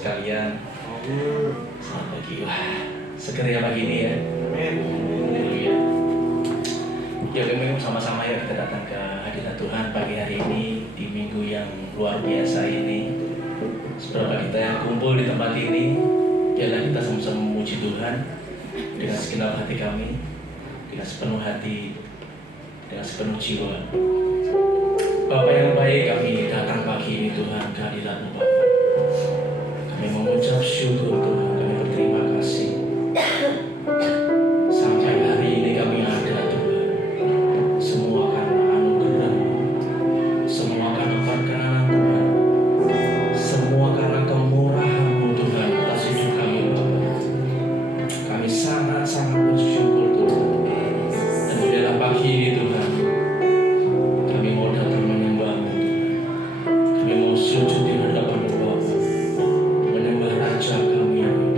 sekalian. Selamat pagi. Wah, seger ya pagi ini ya. Haleluya. Ya, kami sama-sama ya kita datang ke hadirat Tuhan pagi hari ini di minggu yang luar biasa ini. Seberapa kita yang kumpul di tempat ini, biarlah kita sama-sama memuji Tuhan dengan segenap hati kami, dengan sepenuh hati, dengan sepenuh jiwa. Bapa yang baik, kami datang pagi ini Tuhan ke hadirat-Mu Bapa. Kami mengucap syukur Tuhan, kami berterima kasih. Sampai hari ini kami ada Tuhan. Semua karena anugerah-Mu, semua karena perkenanan Tuhan, semua karena kemurahan-Mu Tuhan atas hidup kami Bapa. Kami sangat-sangat bersyukur Tuhan. Dan biarlah pagi ini Tuhan, kami mau datang menyembah-Mu Tuhan. Kami mau sujud di hadapan-Mu Bapa, menyembah Raja kami yang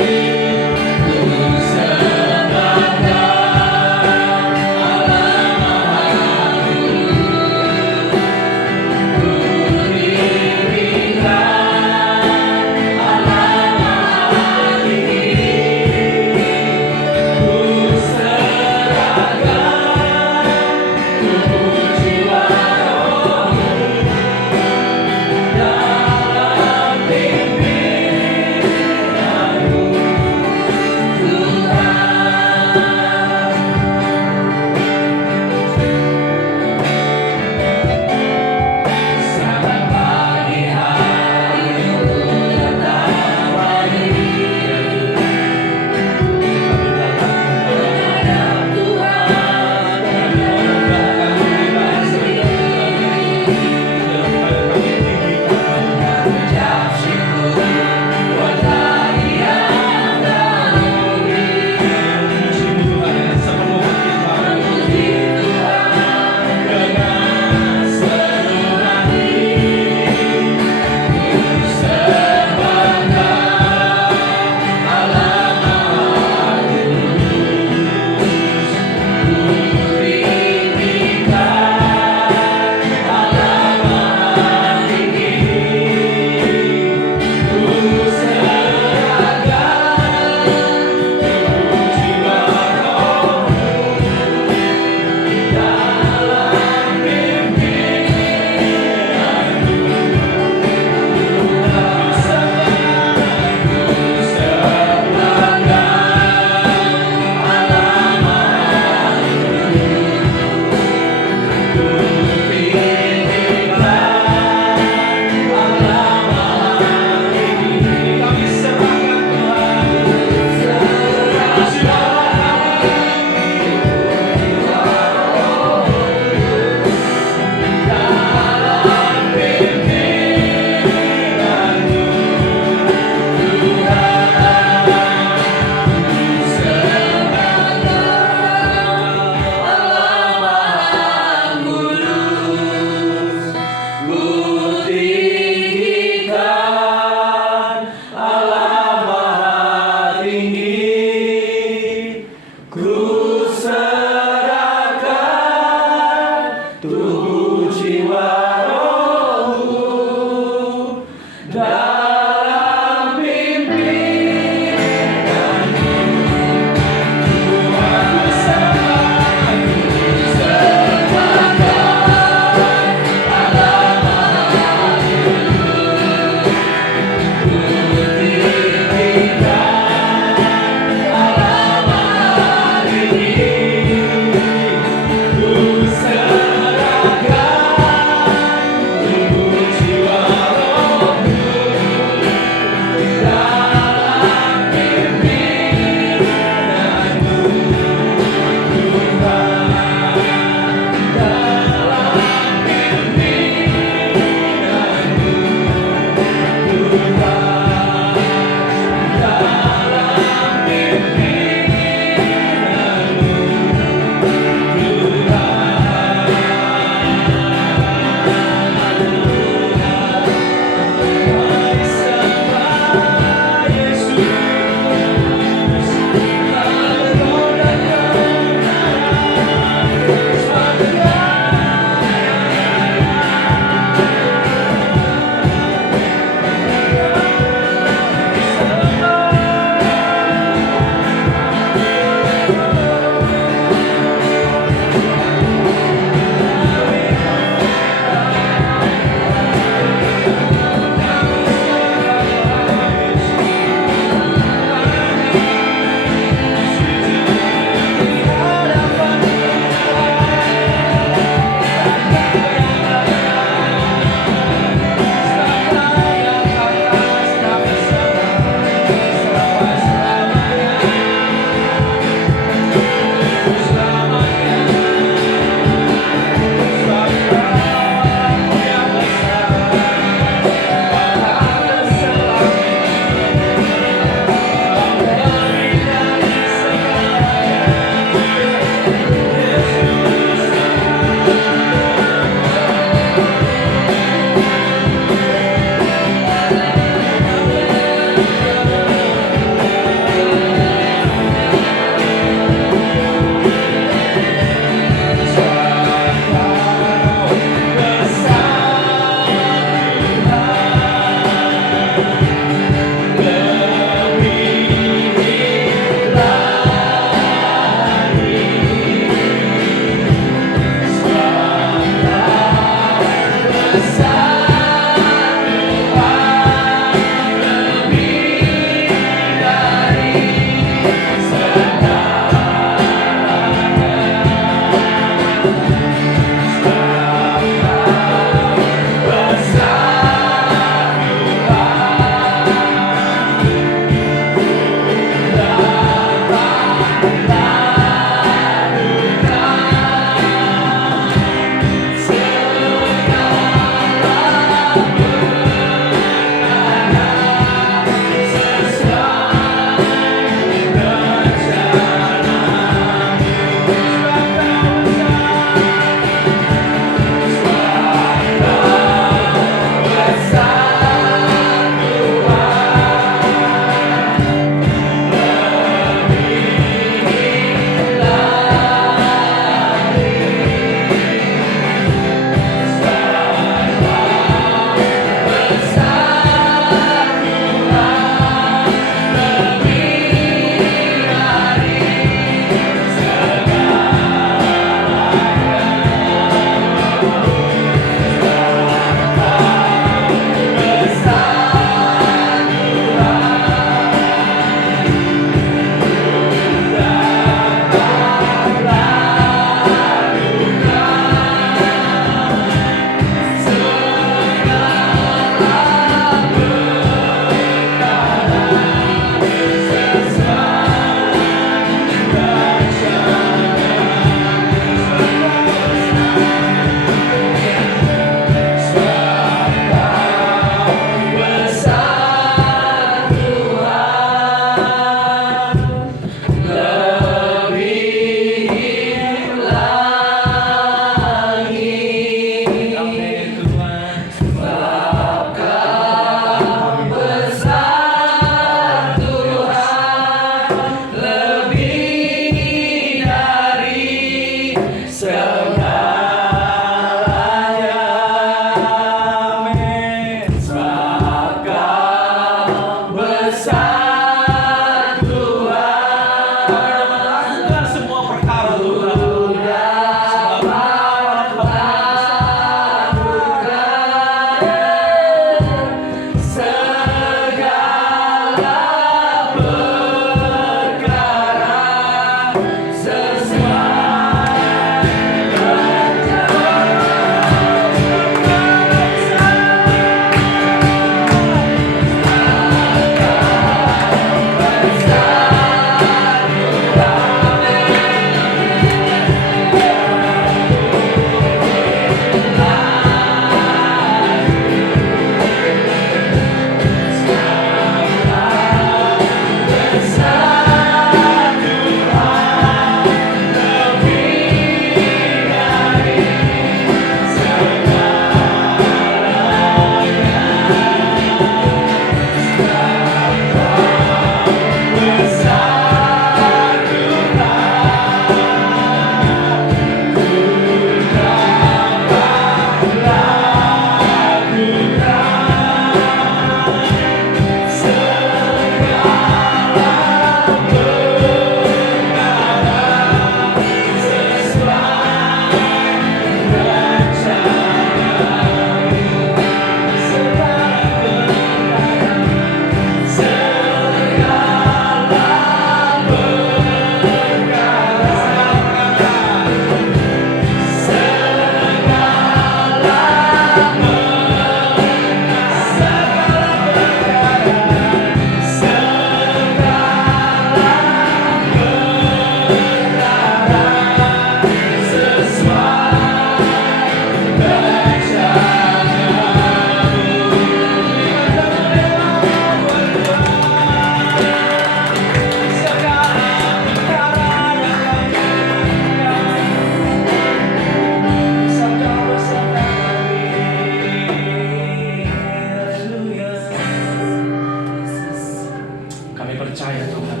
Kami percaya Tuhan,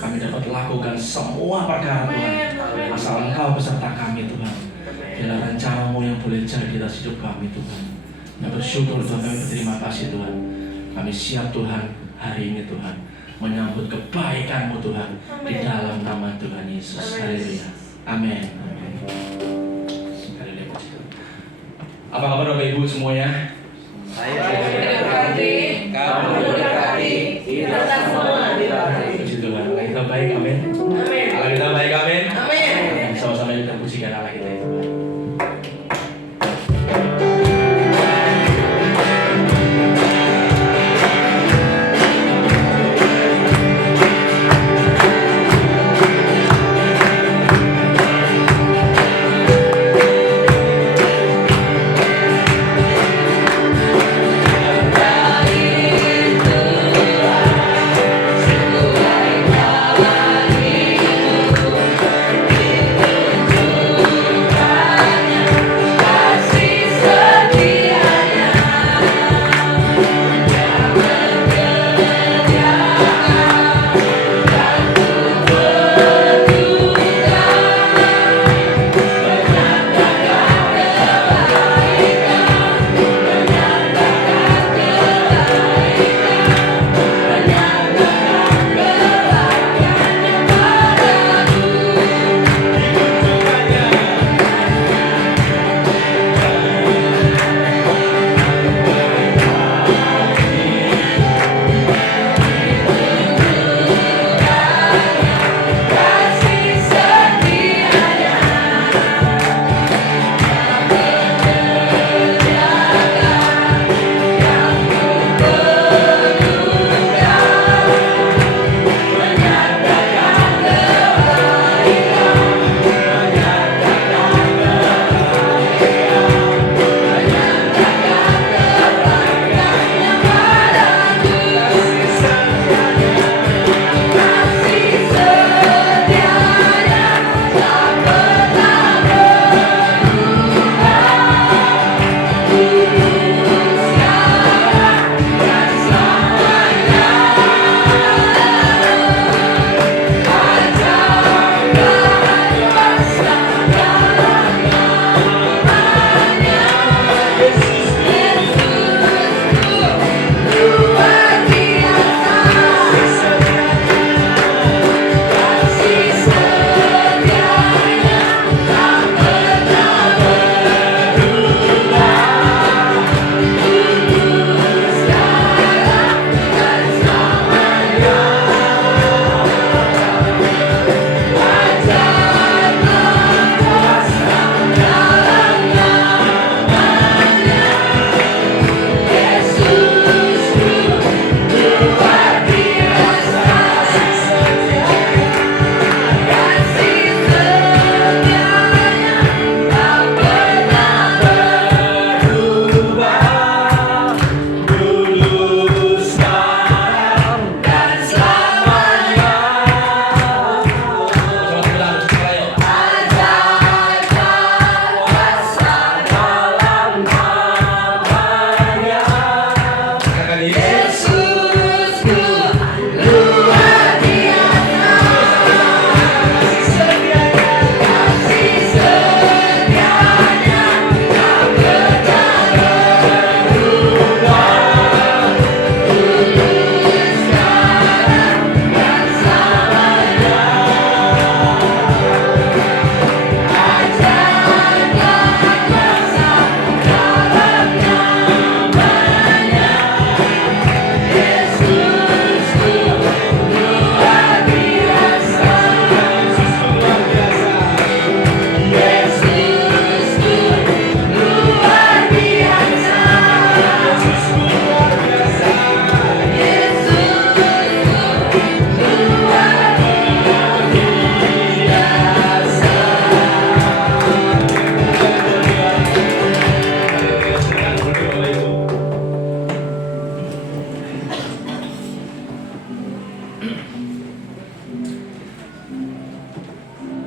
kami dapat lakukan semua perkara Tuhan, asal Engkau beserta kami Tuhan. Bila rencana-Mu yang boleh jadi atas hidup kami Tuhan. Kami bersyukur Tuhan, kami berterima kasih Tuhan. Kami siap Tuhan hari ini Tuhan, menyambut kebaikan-Mu Tuhan, di dalam nama Tuhan Yesus. Haleluya. Amin. Apa kabar Bapak Ibu semuanya? Saya diberkati, kamu diberkati, kita semua diberkati. Puji Tuhan, Allah kita baik, amin. Amin. Allah kita baik, amin. Amin. Sama-sama kita pujikan Allah kita itu.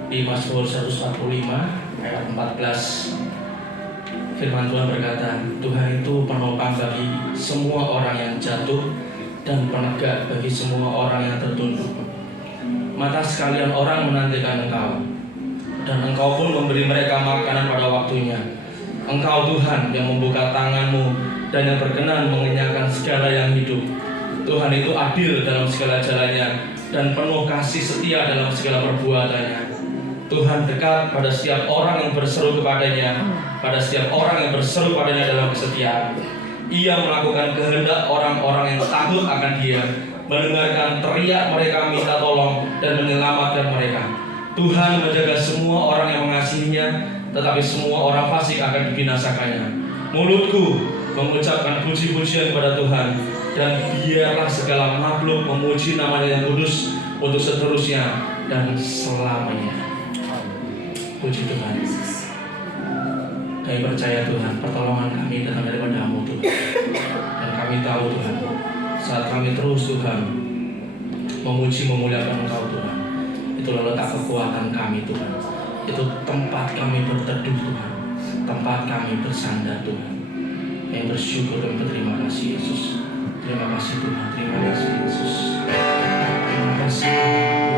Di Mazmur 145 ayat 14, firman Tuhan berkata, Tuhan itu penopang bagi semua orang yang jatuh dan penegak bagi semua orang yang tertunduk. Mata sekalian orang menantikan Engkau, dan Engkau pun memberi mereka makanan pada waktunya. Engkau Tuhan yang membuka tangan-Mu dan yang berkenan mengenyangkan segala yang hidup. Tuhan itu adil dalam segala jalannya dan penuh kasih setia dalam segala perbuatannya. Tuhan dekat pada setiap orang yang berseru kepadanya, pada setiap orang yang berseru padanya dalam kesetiaan. Ia melakukan kehendak orang-orang yang takut akan Dia, mendengarkan teriak mereka minta tolong dan menyelamatkan mereka. Tuhan menjaga semua orang yang mengasihinya, tetapi semua orang fasik akan dibinasakannya. Mulutku mengucapkan puji-pujian kepada Tuhan, dan biarlah segala makhluk memuji namanya yang kudus untuk seterusnya dan selamanya. Puji Tuhan. Kami percaya Tuhan, pertolongan kami datang daripada-Mu Tuhan. Dan kami tahu Tuhan, saat kami terus Tuhan memuji memuliakan Engkau Tuhan, itulah letak kekuatan kami Tuhan. Itu tempat kami berteduh Tuhan, tempat kami bersandar Tuhan. Yang bersyukur dan berterima kasih Yesus. Terima kasih Tuhan, terima kasih Yesus. Terima kasih Tuhan.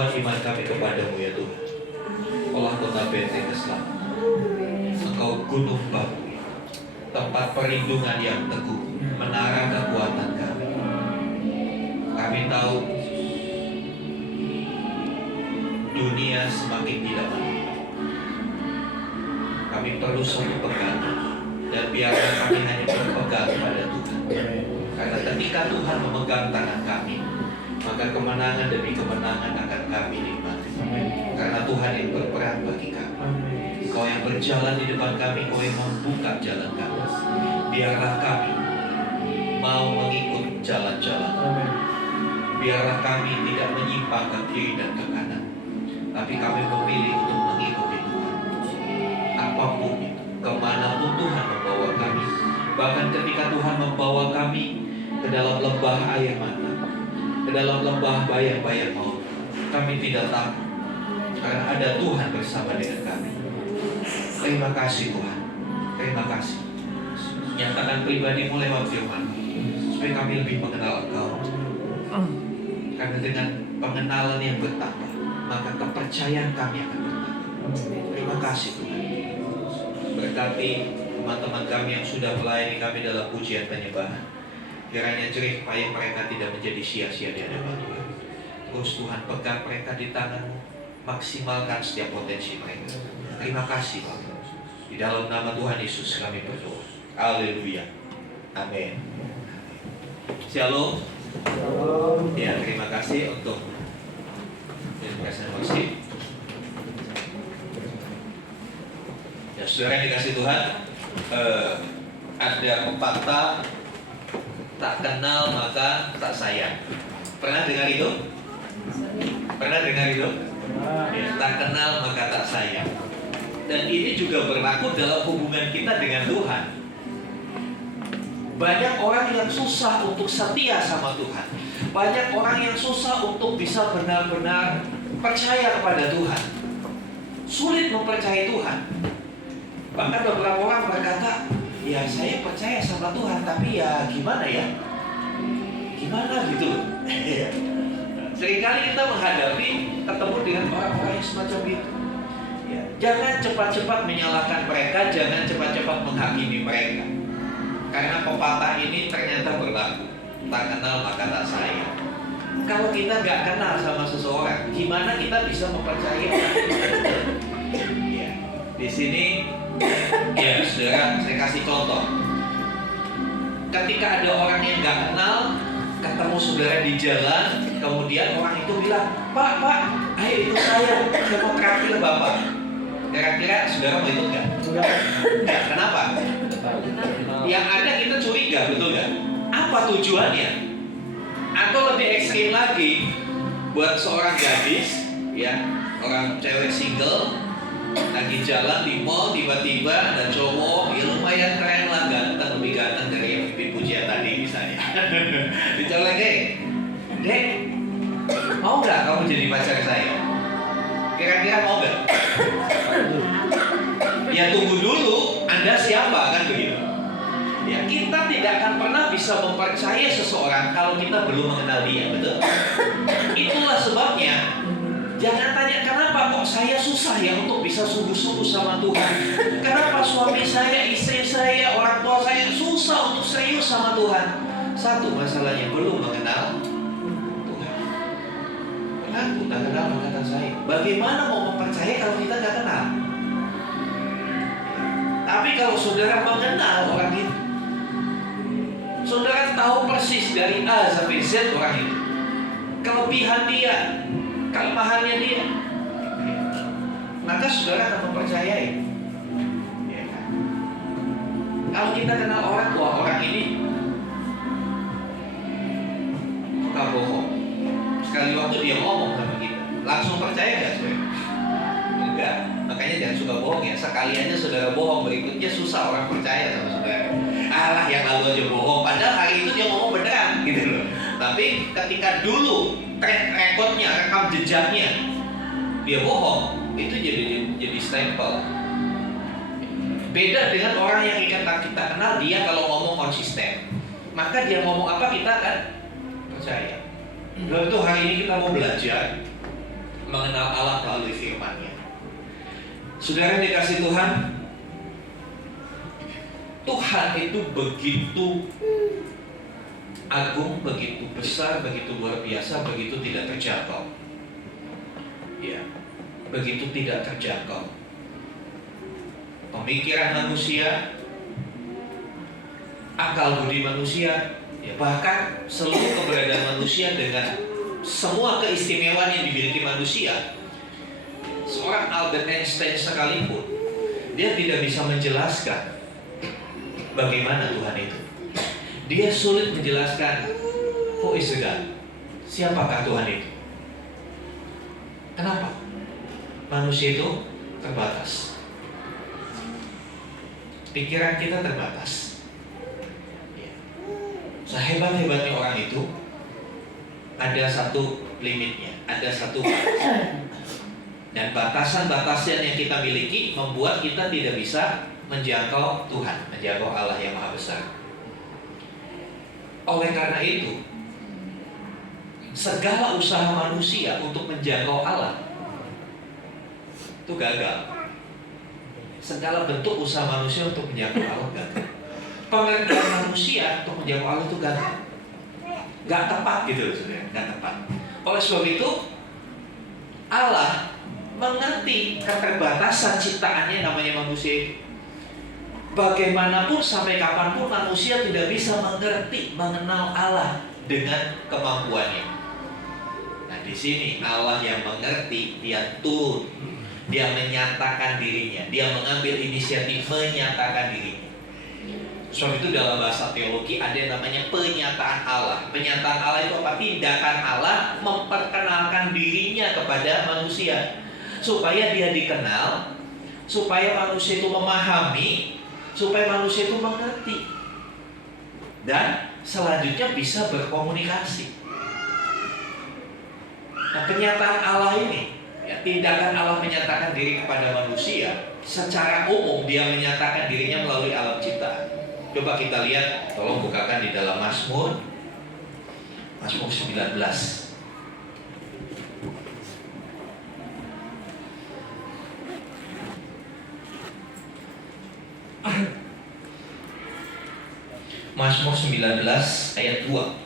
pengakuan iman kami kepadamu ya Tuhan. Olah kota benteng keselamatan. Engkau gunung batu, tempat perlindungan yang teguh, menara kekuatan kami. Kami tahu dunia semakin tidak menentu. Kami perlu suatu pegangan, dan biarlah kami hanya berpegang pada Tuhan. Karena ketika Tuhan memegang tangan kami, maka kemenangan demi kemenangan akan kami nikmati. Karena Tuhan yang berperan bagi kami. Kau yang berjalan di depan kami, Kau yang membuka jalan kami. Biarlah kami mau mengikut jalan-jalan. Biarlah kami tidak menyimpang ke kiri dan ke kanan, tapi kami memilih untuk mengikuti Tuhan. Apapun itu, kemanapun Tuhan membawa kami. Bahkan ketika Tuhan membawa kami ke dalam lembah air mata, ke dalam lembah bayang-bayang maut, kami tidak takut, karena ada Tuhan bersama dengan kami. Terima kasih Tuhan. Terima kasih. Nyatakan pribadimu lewat firman, supaya kami lebih mengenal Engkau. Karena dengan pengenalan yang bertambah, maka kepercayaan kami akan bertambah. Terima kasih Tuhan. Berkati teman-teman kami yang sudah melayani kami dalam pujian penyembahan. Kiranya jerih payah mereka tidak menjadi sia-sia di hadapan Tuhan. Terus Tuhan pegang mereka di tangan-Mu, maksimalkan setiap potensi mereka. Terima kasih Bapak. Di dalam nama Tuhan Yesus kami berdoa. Haleluya. Amin. Shalom. Ya, terima kasih untuk presentasi. Ya, saudara yang dikasih Tuhan, ada pepatah tak kenal maka tak sayang. Pernah dengar itu? Pernah dengar itu? Ya, tak kenal maka tak sayang. Dan ini juga berlaku dalam hubungan kita dengan Tuhan. Banyak orang yang susah untuk setia sama Tuhan. Banyak orang yang susah untuk bisa benar-benar percaya kepada Tuhan. Sulit mempercayai Tuhan. Bahkan beberapa orang berkata, ya saya percaya sama Tuhan, tapi ya gimana ya? Gimana gitu loh. Seringkali kita menghadapi, ketemu dengan orang-orang yang semacam itu. Ya, jangan cepat-cepat menyalahkan mereka, jangan cepat-cepat menghakimi mereka. Karena pepatah ini ternyata berlaku. Tak kenal maka tak sayang. Kalau kita nggak kenal sama seseorang, gimana kita bisa mempercayai orang itu? Ya, di sini, ya saudara, saya kasih contoh. Ketika ada orang yang nggak kenal, ketemu saudara di jalan, kemudian orang itu bilang, Pak, ayo ikut saya mau traktir Bapak. Kira-kira saudara mau ikut nggak? Nggak. Kenapa? Yang ada kita curiga, betul nggak? Apa tujuannya? Atau lebih ekstrim lagi, buat seorang gadis, ya, orang cewek single, lagi jalan di mall, tiba-tiba ada cowok, ya lumayan keren lah, ganteng, lebih ganteng dari yang pimpin pujian tadi misalnya. Dicolek, Dek, mau nggak kamu jadi pacar saya? Kira-kira mau nggak? Ya tunggu dulu, Anda siapa kan begitu? Ya, kita tidak akan pernah bisa mempercayai seseorang kalau kita belum mengenal dia, betul? Itulah sebabnya jangan tanya kenapa kok saya susah ya untuk bisa sungguh-sungguh sama Tuhan. Kenapa suami saya, istri saya, orang tua saya susah untuk serius sama Tuhan? Satu masalahnya belum mengenal Tuhan. Mengaku tak kenal maka tak sayang. Bagaimana mau mempercayai kalau kita tak kenal? Tapi kalau saudara mengenal orang itu, saudara tahu persis dari A sampai Z orang itu, kelebihan dia, kelemahannya dia, maka saudara akan mempercayai. Ya kan? Kalau kita kenal orang tua, orang ini suka bohong. Sekali waktu dia ngomong sama kita, langsung percaya nggak saudara? Enggak. Makanya jangan suka bohong ya. Sekali aja saudara bohong, berikutnya susah orang percaya sama saudara. Alah yang lalu aja bohong, padahal hari itu dia ngomong beneran gitu loh. Tapi ketika dulu track recordnya, rekam jejaknya dia bohong, itu jadi stempel. Beda dengan orang yang kita kenal, dia kalau ngomong konsisten, maka dia ngomong apa kita akan percaya. Lalu itu hari ini kita mau belajar mengenal Allah melalui firman-Nya. Saudara yang dikasih Tuhan, Tuhan itu begitu agung, begitu besar, begitu luar biasa, begitu tidak terjangkau. Ya, begitu tidak terjangkau. Pemikiran manusia, akal budi manusia, ya bahkan seluruh keberadaan manusia dengan semua keistimewaan yang dimiliki manusia, seorang Albert Einstein sekalipun, dia tidak bisa menjelaskan bagaimana Tuhan itu. Dia sulit menjelaskan who is God, siapakah Tuhan itu. Kenapa? Manusia itu terbatas. Pikiran kita terbatas. Sehebat-hebatnya orang itu, ada satu limitnya, ada satu batas. Dan batasan-batasan yang kita miliki membuat kita tidak bisa menjangkau Tuhan, menjangkau Allah yang Maha Besar. Oleh karena itu, segala usaha manusia untuk menjangkau Allah itu gagal. Segala bentuk usaha manusia untuk menjangkau Allah gagal. Pengertian manusia untuk menjangkau Allah itu gagal. Gak tepat gitu loh saudara, gak tepat. Oleh sebab itu, Allah mengerti keterbatasan ciptaannya namanya manusia itu. Bagaimanapun sampai kapanpun manusia tidak bisa mengerti, mengenal Allah dengan kemampuannya. Nah di sini Allah yang mengerti, dia turun, dia menyatakan dirinya, dia mengambil inisiatif menyatakan dirinya. Sebab itu dalam bahasa teologi ada yang namanya penyataan Allah. Penyataan Allah itu apa? Tindakan Allah memperkenalkan dirinya kepada manusia, supaya dia dikenal, supaya manusia itu memahami, supaya manusia itu mengerti, dan selanjutnya bisa berkomunikasi. Nah, penyataan Allah ini, ya, tindakan Allah menyatakan diri kepada manusia, secara umum dia menyatakan dirinya melalui alam ciptaan. Coba kita lihat, tolong bukakan di dalam Mazmur 19. Mazmur 19 ayat 2.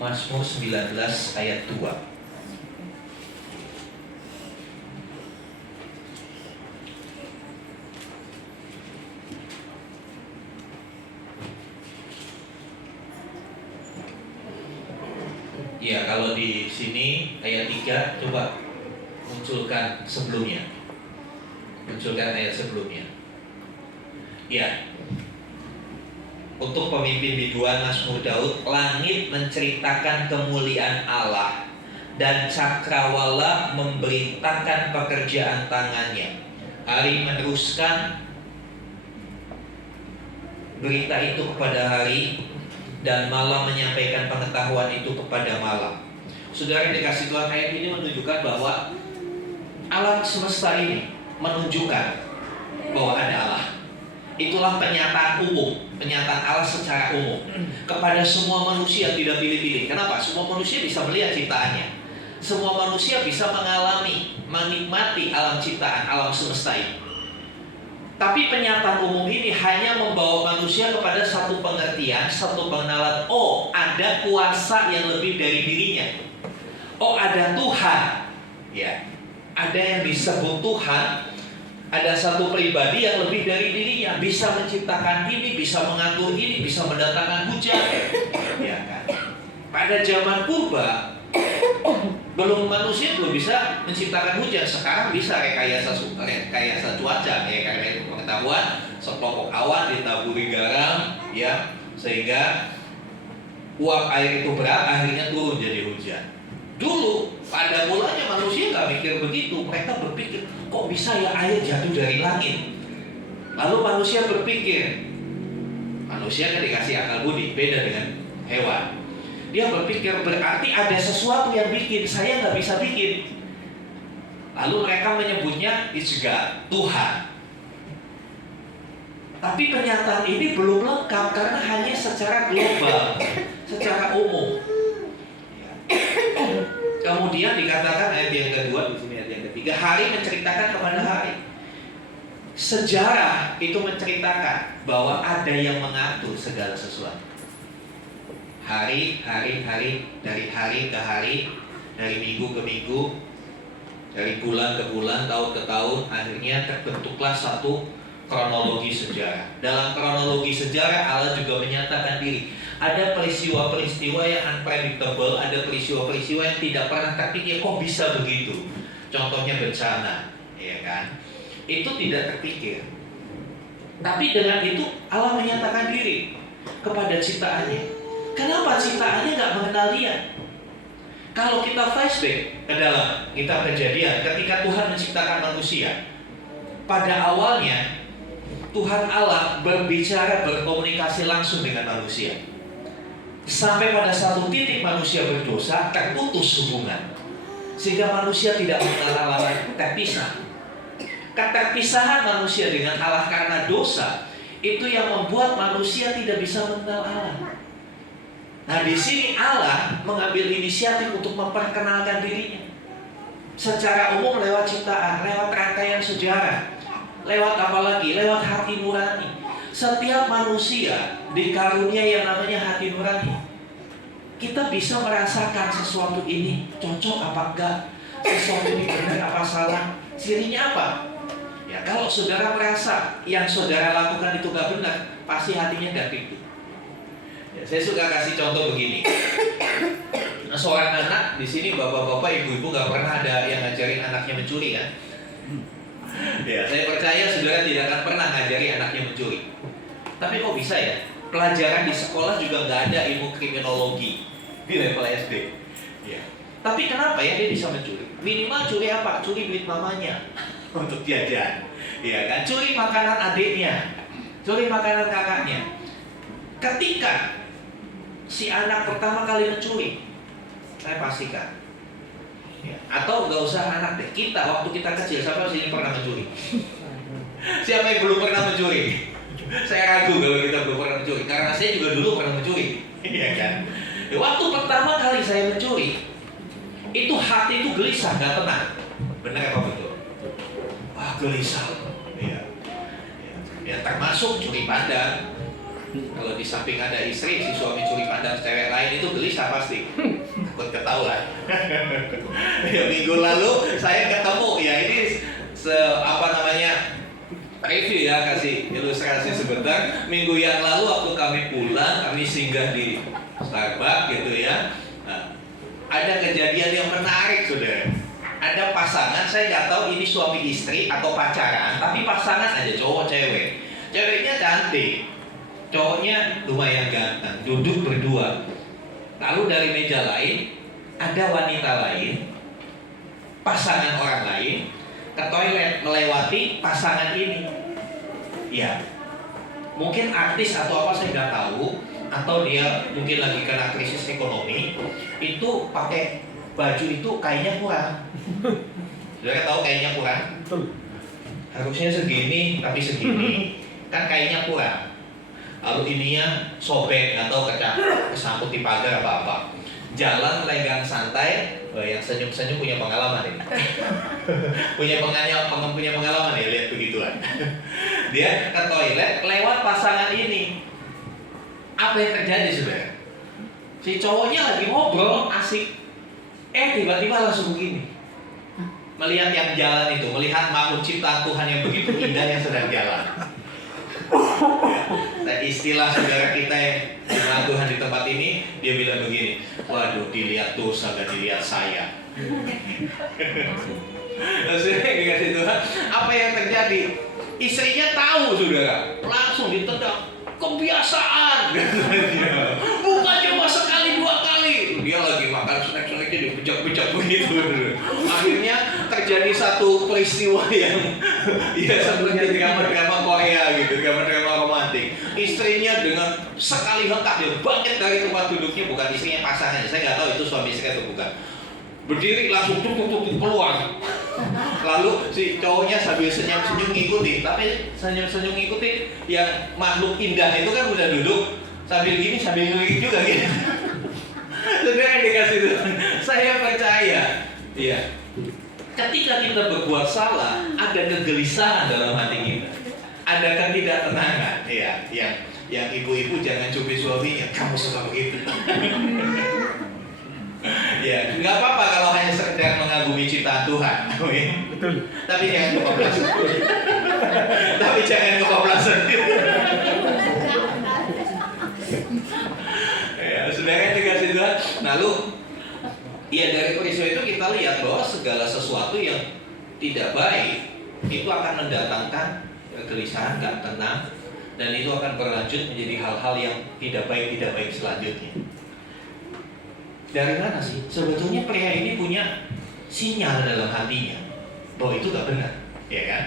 Mazmur 19 ayat 2. Ya, kalau di sini ayat 3 coba munculkan sebelumnya. Munculkan ayat sebelumnya. Ya. Untuk pemimpin biduan Mazmur Daud, langit menceritakan kemuliaan Allah dan cakrawala memberitakan pekerjaan tangannya. Hari meneruskan berita itu kepada hari, dan malam menyampaikan pengetahuan itu kepada malam. Saudara yang dikasih Tuhan, ayat ini menunjukkan bahwa alam semesta ini menunjukkan bahwa ada Allah. Itulah penyataan umum, penyataan Allah secara umum kepada semua manusia, tidak pilih-pilih. Kenapa? Semua manusia bisa melihat ciptaannya. Semua manusia bisa mengalami, menikmati alam ciptaan, alam semesta ini. Tapi penyataan umum ini hanya membawa manusia kepada satu pengertian, satu pengenalan. Oh, ada kuasa yang lebih dari dirinya. Oh, ada Tuhan. Ya, ada yang disebut Tuhan. Ada satu pribadi yang lebih dari dirinya, bisa menciptakan ini, bisa mengatur ini, bisa mendatangkan hujan. Ya kan? Pada zaman purba, manusia belum bisa menciptakan hujan. Sekarang bisa rekayasa cuaca, ya, karena itu pengetahuan sekelompok awan ditaburi garam, ya, sehingga uap air itu berat, akhirnya turun jadi hujan. Dulu pada mulanya manusia nggak mikir begitu, mereka berpikir kok bisa ya air jatuh dari langit. Lalu manusia berpikir, manusia kan dikasih akal budi, beda dengan hewan. Dia berpikir berarti ada sesuatu yang bikin, saya nggak bisa bikin. Lalu mereka menyebutnya it's God, Tuhan. Tapi pernyataan ini belum lengkap karena hanya secara global. secara umum. Kemudian dikatakan ayat yang kedua, di sini ayat yang ketiga, hari menceritakan kepada hari. Sejarah itu menceritakan bahwa ada yang mengatur segala sesuatu. Hari, dari hari ke hari, dari minggu ke minggu, dari bulan ke bulan, tahun ke tahun, akhirnya terbentuklah satu kronologi sejarah. Dalam kronologi sejarah Allah juga menyatakan diri. Ada peristiwa-peristiwa yang unpredictable, ada peristiwa-peristiwa yang tidak pernah terpikir kok bisa begitu. Contohnya bencana, ya kan? Itu tidak terpikir. Tapi dengan itu Allah menyatakan diri kepada ciptaannya. Kenapa ciptaannya nggak mengenal dia? Kalau kita flashback ke dalam kitab Kejadian, ketika Tuhan menciptakan manusia, pada awalnya Tuhan Allah berbicara, berkomunikasi langsung dengan manusia. Sampai pada satu titik manusia berdosa, terputus hubungan, sehingga manusia tidak mengenal Allah, terpisah. Keterpisahan manusia dengan Allah karena dosa itu yang membuat manusia tidak bisa mengenal Allah. Nah, di sini Allah mengambil inisiatif untuk memperkenalkan dirinya secara umum lewat ciptaan, lewat rangkaian sejarah, lewat apa lagi? Lewat hati nurani. Setiap manusia dikarunia yang namanya hati nurani. Kita bisa merasakan sesuatu ini cocok apa enggak, sesuatu ini benar apa salah, cirinya apa? Ya, kalau saudara merasa yang saudara lakukan itu enggak benar, pasti hatinya enggak gitu. Ya, saya suka kasih contoh begini. Seorang anak di sini, bapak-bapak, ibu-ibu nggak pernah ada yang ngajarin anaknya mencuri kan? Ya, saya percaya saudara tidak akan pernah ngajari anaknya mencuri. Tapi kok bisa ya? Pelajaran di sekolah juga nggak ada ilmu kriminologi di level SD. Ya. Tapi kenapa ya dia bisa mencuri? Minimal curi apa? Curi duit mamanya untuk jajan. Ya kan? Curi makanan adiknya, curi makanan kakaknya. Ketika si anak pertama kali mencuri, saya pastikan. Ya. Atau nggak usah anak deh, kita waktu kita kecil, siapa sih yang pernah mencuri? Siapa yang belum pernah mencuri? Saya ragu kalau kita belum pernah mencuri, karena saya juga dulu pernah mencuri. Iya kan? Ya, waktu pertama kali saya mencuri, itu hati itu gelisah, nggak tenang. Benar apa betul? Wah, gelisah. Ya. Ya, termasuk curi pandang. Kalau di samping ada istri, si suami curi pandang cewek lain itu gelisah pasti. Takut ketahuan. Ya, minggu lalu saya ketemu, ya ini review ya, kasih ilustrasi sebentar. Minggu yang lalu waktu kami pulang, kami singgah di Starbucks gitu ya. Nah, ada kejadian yang menarik, saudara. Ada pasangan, saya nggak tahu ini suami istri atau pacaran, tapi pasangan aja, cowok cewek. Ceweknya cantik, cowoknya lumayan ganteng, duduk berdua. Lalu dari meja lain ada wanita lain, pasangan orang lain, ke toilet melewati pasangan ini. Ya, mungkin artis atau apa saya nggak tahu, atau dia mungkin lagi kena krisis ekonomi. Itu pakai baju itu kainnya kurang. Saudara tahu kainnya kurang? Harusnya segini tapi segini, kan kainnya kurang. Lalu ininya sobek atau kesangkut di pagar apa-apa. Jalan lenggang santai. Yang senyum-senyum punya pengalaman ini. punya pengalaman ya, lihat begituan. Dia ke toilet lewat pasangan ini. Apa yang terjadi, saudara? Si cowoknya lagi ngobrol asik, tiba-tiba langsung begini. Melihat yang jalan itu, melihat makhluk ciptaan Tuhan yang begitu indah yang sedang jalan. Dan istilah saudara kita yang firman Tuhan di tempat ini, dia bilang begini, waduh, dilihat dosa dan dilihat saya. Maksudnya dikasih Tuhan, apa yang terjadi? Istrinya tahu, saudara, langsung ditendang. Kebiasaan. Bukan cuma sekali dua kali. Dia lagi makan snack-snacknya dibejak-bejak begitu. Akhirnya terjadi satu peristiwa yang ya seperti drama-drama Korea gitu, drama-drama romantis. Istrinya dengan sekali hengkang dia bangkit dari tempat duduknya, bukan istrinya, pasangannya. Saya nggak tahu itu suami istri atau bukan. Berdiri langsung tuk keluar. Lalu si cowoknya sambil senyum-senyum ngikutin, tapi senyum-senyum ngikutin yang makhluk indah itu kan udah duduk, Sambil gini, sambil ngelirik juga gitu. Saudara yang dikasih Tuhan, saya percaya, ya, ketika kita berbuat salah, ada kegelisahan dalam hati kita, ada ketidaktenangan, ya, yang ibu-ibu jangan cubit suaminya, kamu suka begitu. Ya, nggak apa-apa kalau hanya sekedar mengagumi ciptaan Tuhan, Betul. tapi jangan kebablasan. Tapi jangan kebablasan. Ya, saudara yang dikasih Tuhan. Lalu, ya dari peristiwa itu kita lihat bahwa segala sesuatu yang tidak baik itu akan mendatangkan kegelisahan, gak tenang, dan itu akan berlanjut menjadi hal-hal yang tidak baik selanjutnya. Dari mana sih? Sebetulnya pria ini punya sinyal dalam hatinya bahwa itu gak benar, ya kan?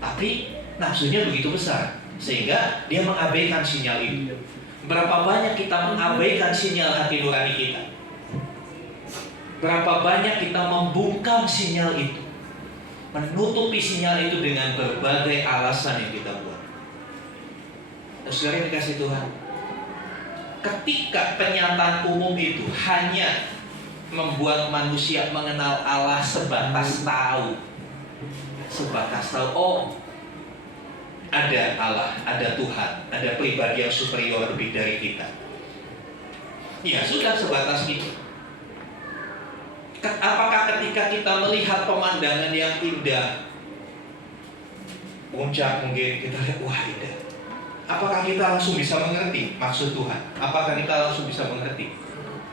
Tapi nafsunya begitu besar sehingga dia mengabaikan sinyal itu. Berapa banyak kita mengabaikan sinyal hati nurani kita? Berapa banyak kita membungkam sinyal itu, menutupi sinyal itu dengan berbagai alasan yang kita buat. Saudara yang dikasih Tuhan, ketika penyataan umum itu hanya membuat manusia mengenal Allah sebatas tahu, oh ada Allah, ada Tuhan, ada pribadi yang superior lebih dari kita. Ya sudah sebatas itu. Apakah ketika kita melihat pemandangan yang indah, puncak mungkin kita lihat, wah indah, apakah kita langsung bisa mengerti maksud Tuhan? Apakah kita langsung bisa mengerti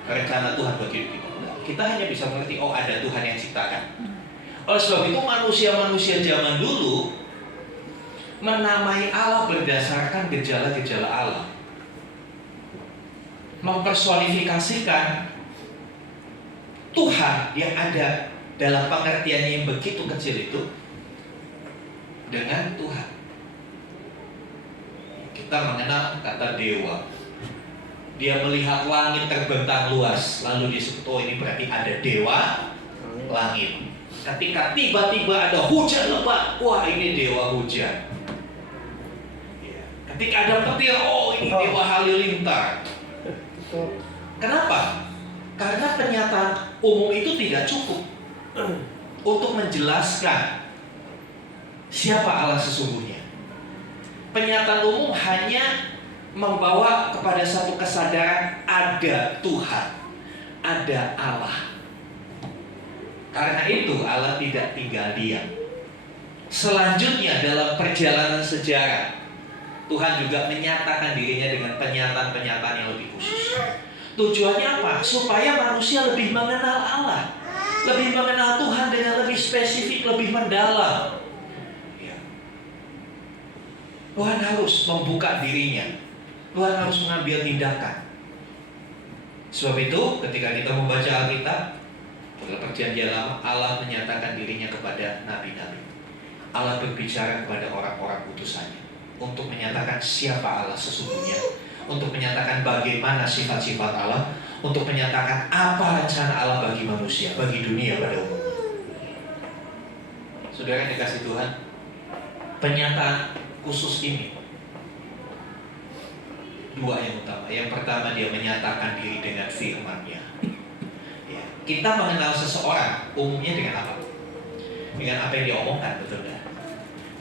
rencana Tuhan buat hidup kita? Kita hanya bisa mengerti, oh ada Tuhan yang ciptakan. Oleh sebab itu manusia-manusia zaman dulu menamai Allah berdasarkan gejala-gejala Allah, mempersonifikasikan Tuhan yang ada dalam pengertiannya yang begitu kecil itu dengan Tuhan. Kita mengenal kata dewa. Dia melihat langit terbentang luas, lalu disebut, oh ini berarti ada dewa langit. Ketika tiba-tiba ada hujan lebat, wah ini dewa hujan. Ketika ada petir, oh ini dewa halilintar. Kenapa? Karena penyataan umum itu tidak cukup untuk menjelaskan siapa Allah sesungguhnya. Penyataan umum hanya membawa kepada satu kesadaran ada Tuhan, ada Allah. Karena itu Allah tidak tinggal diam. Selanjutnya dalam perjalanan sejarah, Tuhan juga menyatakan dirinya dengan penyataan-penyataan yang lebih khusus. Tujuannya apa? Supaya manusia lebih mengenal Allah, lebih mengenal Tuhan dengan lebih spesifik, lebih mendalam. Ya. Tuhan harus membuka dirinya. Tuhan harus mengambil tindakan. Sebab itu ketika kita membaca Alkitab, dalam Perjanjian Lama, Allah menyatakan dirinya kepada nabi-nabi. Allah berbicara kepada orang-orang utusannya untuk menyatakan siapa Allah sesungguhnya, untuk menyatakan bagaimana sifat-sifat Allah, untuk menyatakan apa rencana Allah bagi manusia, bagi dunia pada umumnya. Saudara yang dikasih Tuhan, penyataan khusus ini dua yang utama. Yang pertama, dia menyatakan diri dengan firman-Nya. Ya. Kita mengenal seseorang umumnya dengan apa? Dengan apa yang dia omongkan, betul kan?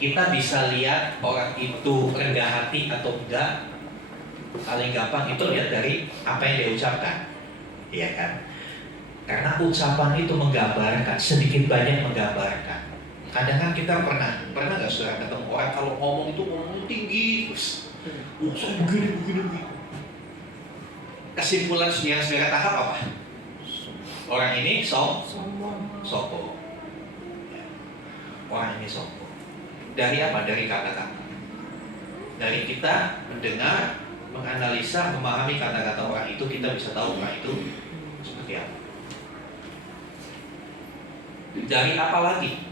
Kita bisa lihat orang itu rendah hati atau enggak. Paling gampang itu lihat dari apa yang dia ucapkan, iya kan? Karena ucapan itu menggambarkan, sedikit banyak menggambarkan. Kadang kan kita pernah nggak saudara ketemu orang kalau ngomong itu ngomong tinggi terus, saya begini. Kesimpulan yang saudara tangkap apa? Orang ini sombong. Orang ini sombong. Dari apa? Dari kata-kata. Dari kita mendengar, menganalisa, memahami kata-kata orang itu, kita bisa tahu orang itu seperti apa. Dari apa lagi?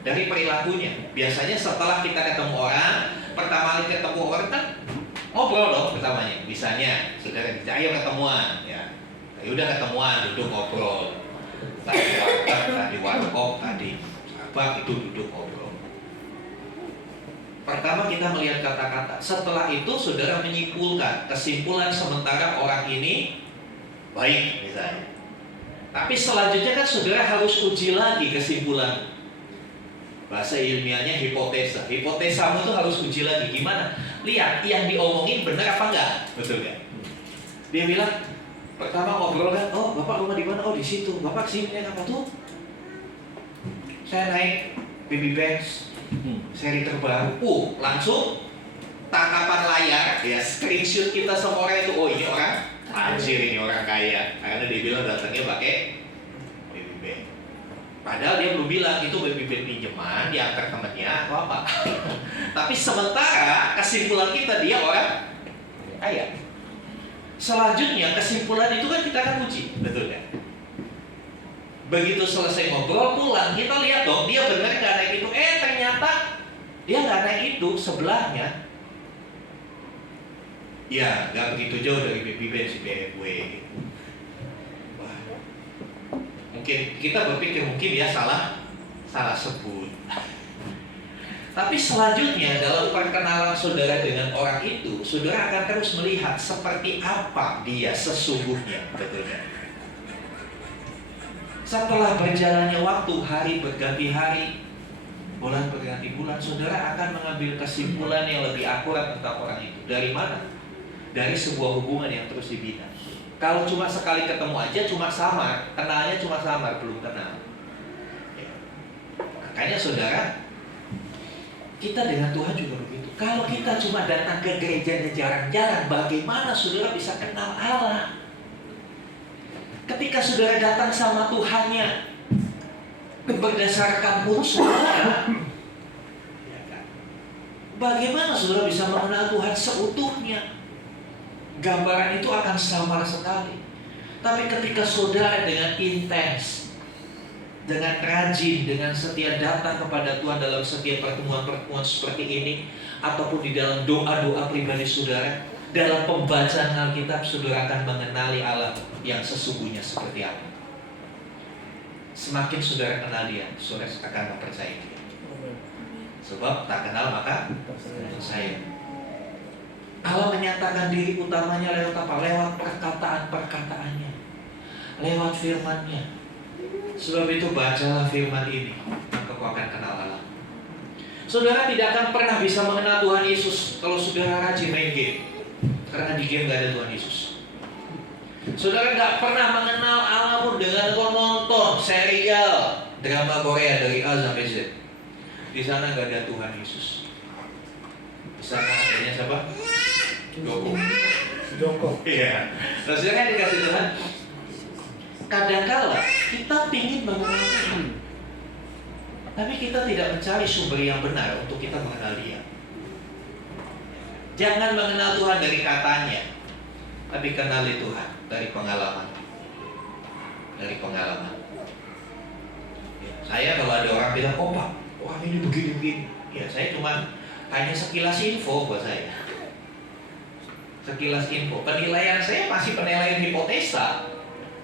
Dari perilakunya. Biasanya setelah kita ketemu orang, pertama kali ketemu orang kan ngobrol dong pertamanya. Misalnya, saudara bicara, ayo ketemuan, ya. Udah ketemuan, duduk ngobrol. Tadi warteg, tadi warkop, tadi apa itu duduk ngobrol. Pertama kita melihat kata-kata. Setelah itu saudara menyimpulkan kesimpulan sementara orang ini baik misalnya. Tapi selanjutnya kan saudara harus uji lagi kesimpulan. Bahasa ilmiahnya hipotesa. Hipotesamu itu harus uji lagi. Gimana? Lihat yang diomongin benar apa enggak? Betul kan? Dia bilang pertama ngobrol kan, oh bapak rumah di mana? Oh di situ. Bapak sini naik apa tuh? Saya naik baby Benz seri terbaru. Langsung tangkapan layar, ya screenshot kita semua orang itu. Oh ini orang anjir, ini orang kaya. Karena dia bilang datangnya pakai baby Benz. Padahal dia belum bilang itu baby Benz pinjaman, diantar temannya atau apa. Tapi sementara kesimpulan kita dia orang kaya. Selanjutnya kesimpulan itu kan kita akan uji, betul kan? Begitu selesai ngobrol pulang, kita lihat dong dia benar nggak naik itu. Ternyata dia nggak naik itu, sebelahnya. Ya nggak begitu jauh dari baby Benz si BMW. Wah, mungkin kita berpikir mungkin dia salah sebut. Tapi selanjutnya dalam perkenalan saudara dengan orang itu, saudara akan terus melihat seperti apa dia sesungguhnya, betul kan? Setelah berjalannya waktu, hari berganti hari, bulan berganti bulan, saudara akan mengambil kesimpulan yang lebih akurat tentang orang itu. Dari mana? Dari sebuah hubungan yang terus dibina. Kalau cuma sekali ketemu aja, cuma samar, kenalnya cuma samar, belum kenal. Ya. Makanya saudara, kita dengan Tuhan juga begitu. Kalau kita cuma datang ke gerejanya jarang-jarang, bagaimana saudara bisa kenal Allah? Ketika saudara datang sama Tuhannya berdasarkan mulut saudara, bagaimana saudara bisa mengenal Tuhan seutuhnya? Gambaran itu akan samar sekali. Tapi ketika saudara dengan intens, dengan rajin, dengan setia datang kepada Tuhan dalam setiap pertemuan-pertemuan seperti ini, ataupun di dalam doa-doa pribadi saudara, dalam pembacaan Alkitab, saudara akan mengenali Allah yang sesungguhnya seperti apa. Semakin saudara kenal dia, saudara akan mempercayai dia. Sebab tak kenal maka percaya. Allah menyatakan diri utamanya lewat apa? Lewat perkataan-perkataannya, lewat firman-Nya. Sebab itu bacalah firman ini, maka kau akan kenal Allah. Saudara tidak akan pernah bisa mengenal Tuhan Yesus kalau saudara rajin main game. Karena di game gak ada Tuhan Yesus. Saudara gak pernah mengenal Allah pun dengan nonton serial drama Korea dari A sampai Z. Di sana gak ada Tuhan Yesus. Di sana adanya siapa? Joko. Iya. Nah, saudara kan dikasih Tuhan. Kadangkala kita ingin mengenal Tuhan, tapi kita tidak mencari sumber yang benar untuk kita mengenal Dia. Jangan mengenal Tuhan dari katanya, tapi kenali Tuhan dari pengalaman. Dari pengalaman. Ya, saya kalau ada orang bilang, oh Pak, orang ini begini-begini, ya saya cuma hanya sekilas info buat saya. Sekilas info. Penilaian saya masih penilaian hipotesa.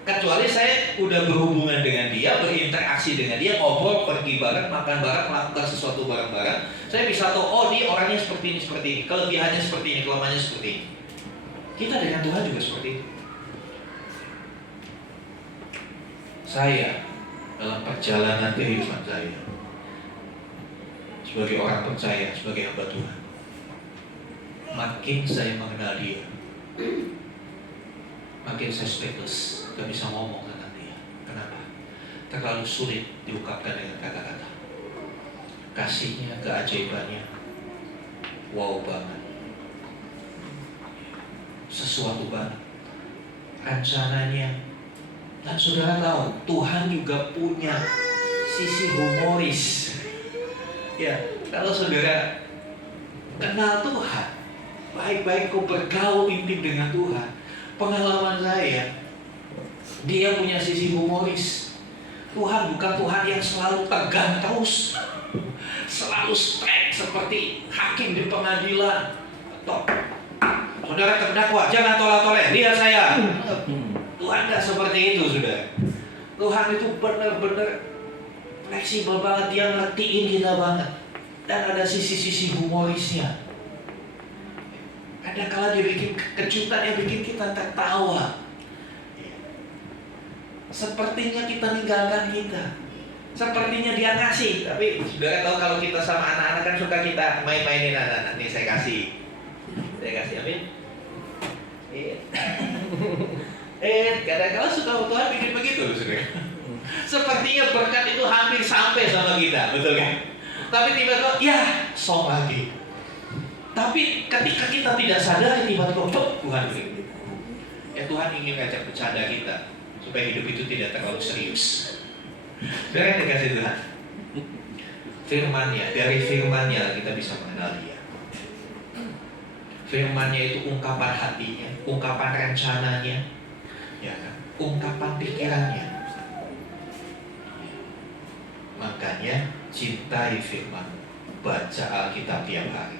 Kecuali saya udah berhubungan dengan dia, berinteraksi dengan dia, ngobrol, pergi bareng, makan bareng, melakukan sesuatu bareng-bareng, saya bisa tahu, oh dia orangnya seperti ini, kelebihannya seperti ini, kelemahannya seperti ini. Kita dengan Tuhan juga seperti itu. Saya dalam perjalanan kehidupan saya sebagai orang percaya, sebagai hamba Tuhan, makin saya mengenal Dia, makin saya speechless, gak bisa ngomong tentang Dia. Kenapa? Terlalu sulit diungkapkan dengan kata-kata. Kasihnya, keajaibannya, wow banget, sesuatu banget, rencananya. Dan saudara tahu, Tuhan juga punya sisi humoris. Ya, kalau saudara kenal Tuhan, baik-baik kau bergaul intim dengan Tuhan, pengalaman saya, Dia punya sisi humoris. Tuhan bukan Tuhan yang selalu tegang terus, selalu strike seperti hakim di pengadilan. Atau saudara terdakwa, jangan tolak-tolak, lihat saya. Tuhan tidak seperti itu, saudara. Tuhan itu benar-benar fleksibel banget, Dia ngertiin kita banget. dan ada sisi-sisi humorisnya. Ada kala dia bikin kejutan yang bikin kita tertawa. Sepertinya kita ninggalkan kita. Sepertinya dia ngasih. Tapi saudara tahu kalau kita sama anak-anak kan suka kita main-mainin anak-anak. Nih saya kasih. Amin. Kadang-kadang suka Tuhan bikin begitu saudara. Sepertinya berkat itu hampir sampai sama kita, betul kan? Tapi tiba-tiba, ya, sok lagi. Tapi ketika kita tidak sadar, tiba-tiba Tuhan beri. Ya Tuhan ingin ngajak bercanda kita supaya hidup itu tidak terlalu serius. Dari dikasih Tuhan firman-Nya, dari firman-Nya kita bisa mengenal Dia. Firman-Nya itu ungkapan hatinya, ungkapan rencananya, ya kan? Ungkapan pikirannya. Makanya cintai firman, baca Alkitab tiap hari.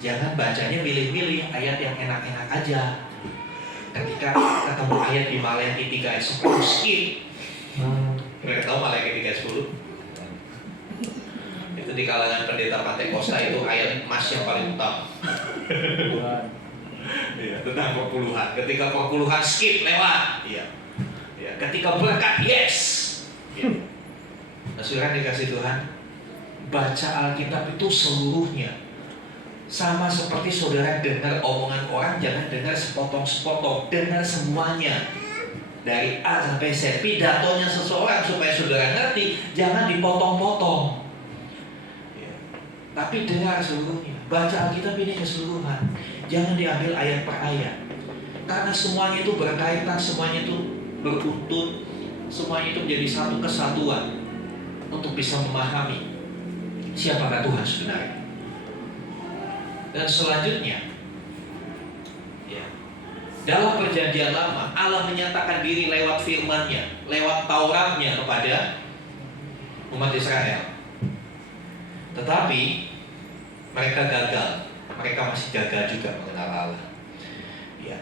Jangan bacanya milih-milih ayat yang enak-enak aja. Ketika ketemu ayat di Maleakhi 3 ayat 10 skip. Mereka tahu Maleakhi 3 ayat 10? Itu di kalangan pendeta Pantekosta itu ayat emas yang paling utama. Ya, tentang perpuluhan. Ketika perpuluhan skip lewat. Ya. Ketika berkat yes. Ya. Nah, saudara dikasih Tuhan, baca Alkitab itu seluruhnya. Sama seperti saudara dengar omongan orang, jangan dengar sepotong-sepotong, dengar semuanya. Dari A sampai Z, pidatonya seseorang supaya saudara ngerti, jangan dipotong-potong. Ya. Tapi dengar seluruhnya, baca Alkitab ini keseluruhan. Jangan diambil ayat per ayat. Karena semuanya itu berkaitan, semuanya itu beruntun, semuanya itu menjadi satu kesatuan untuk bisa memahami siapakah Tuhan sebenarnya. Dan selanjutnya, ya, dalam perjanjian lama Allah menyatakan diri lewat firman-Nya, lewat Tauratnya kepada umat Israel. Tetapi mereka gagal, mereka masih gagal juga mengenal Allah. Ya.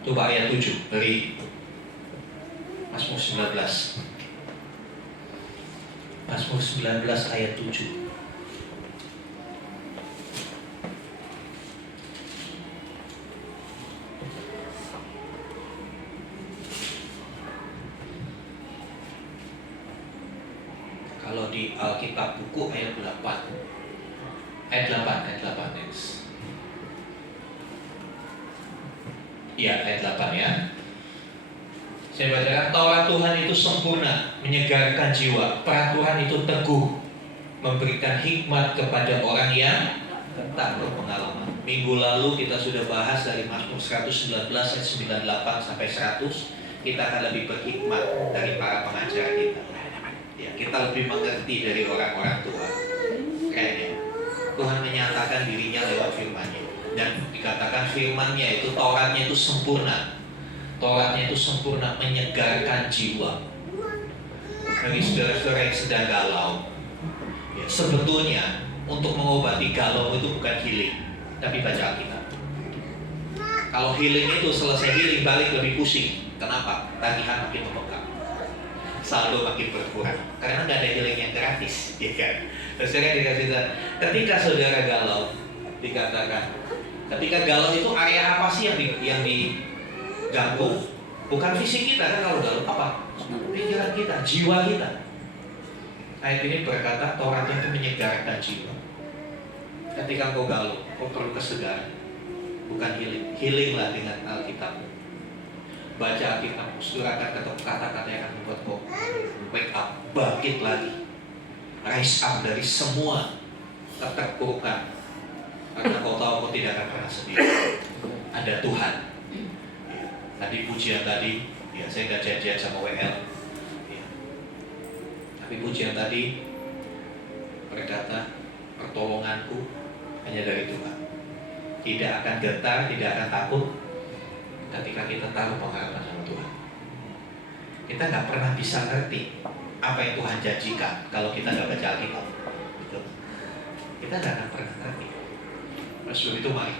Coba ayat 7 dari Mazmur 19. Mazmur 19 ayat 7. Kalau di Alkitab buku ayat 8. Ayat 8 next. Iya, ayat 8 ya. Saya bacakan, Taurat Tuhan itu sempurna, menyegarkan jiwa. Peraturan itu teguh, memberikan hikmat kepada orang yang tak berpengalaman. Minggu lalu kita sudah bahas dari Mazmur 119 ayat 98 sampai 100. Kita akan lebih berhikmat dari para pengajar kita. Ya, kita lebih mengerti dari orang-orang tua. Kayaknya Tuhan menyatakan dirinya lewat firman-Nya. Dan dikatakan firman-Nya itu, Tauratnya itu sempurna. Tauratnya itu sempurna, menyegarkan jiwa. Bagi saudara-saudara yang sedang galau, ya, sebetulnya untuk mengobati galau itu bukan healing, tapi baca Alkitab. Kalau healing itu selesai healing balik lebih pusing. Kenapa? Tagihan makin membengkak, saldo makin berkurang. Karena nggak ada healing yang gratis, ya kan? Saudara dikasih tahu, ketika saudara galau, dikatakan, ketika galau itu area apa sih yang diganggu? Bukan fisik kita kan kalau galau, apa? Pikiran kita, jiwa kita. Ayat ini berkata Taurat itu menyegarkan jiwa. Ketika kau galau, kau perlu kesegaran, bukan healing. Healinglah dengan Alkitab. Baca Alkitab, saudara akan ketemu kata-kata yang akan membuat kau wake up, bangkit lagi, rise up dari semua keterpurukan. Karena kau tahu kau tidak akan pernah sendiri. Ada Tuhan. Tadi pujian tadi, ya saya nggak janjian sama WL. Ya. Tapi pujian tadi berkata pertolonganku hanya dari Tuhan. Tidak akan getar, tidak akan takut ketika kita taruh pengharapan sama Tuhan. Kita nggak pernah bisa ngerti apa yang Tuhan janjikan kalau kita nggak baca Alkitab. Betul. Kita nggak akan pernah ngerti. Oleh sebab itu mari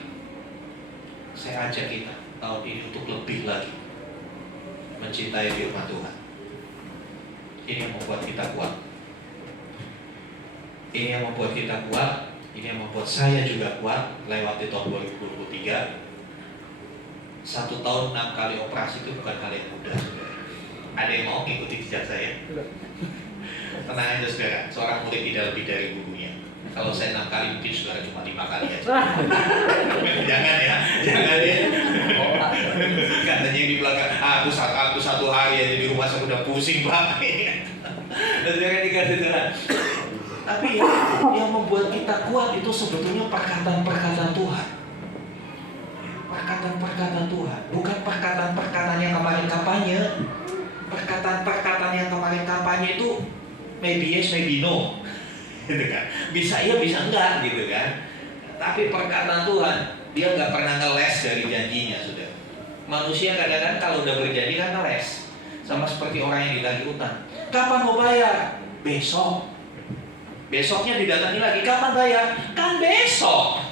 saya ajak kita tahun ini untuk lebih lagi mencintai firman Tuhan. Ini yang membuat kita kuat. Ini yang membuat kita kuat, ini yang membuat saya juga kuat lewat di tahun 2023. 1 tahun 6 kali operasi itu bukan hal yang mudah, saudara. Ada yang mau mengikuti jejak saya? Tenang aja saudara, seorang murid tidak lebih dari gurunya. Kalau saya 6 kali mungkin saudara cuma 5 kali aja. Jangan ya, jangan ya. Katanya yang di belakang, aku satu hari aja di rumah saya udah pusing banget. Dan jangan dikasih Tuhan. Tapi yang membuat kita kuat itu sebetulnya perkataan-perkataan Tuhan. Perkataan-perkataan Tuhan, bukan perkataan-perkataan yang kemarin kampanye. Perkataan-perkataan yang kemarin kampanye itu maybe yes, maybe no, gitu kan? Bisa iya, bisa enggak, gitu kan? Tapi perkataan Tuhan, dia nggak pernah ngeles dari janjinya, sudah. Manusia kadang-kadang kalau udah berjanji kan ngeles, sama seperti orang yang ditagih utang. Kapan mau bayar? Besok. Besoknya didatangi lagi, kapan bayar? Kan besok.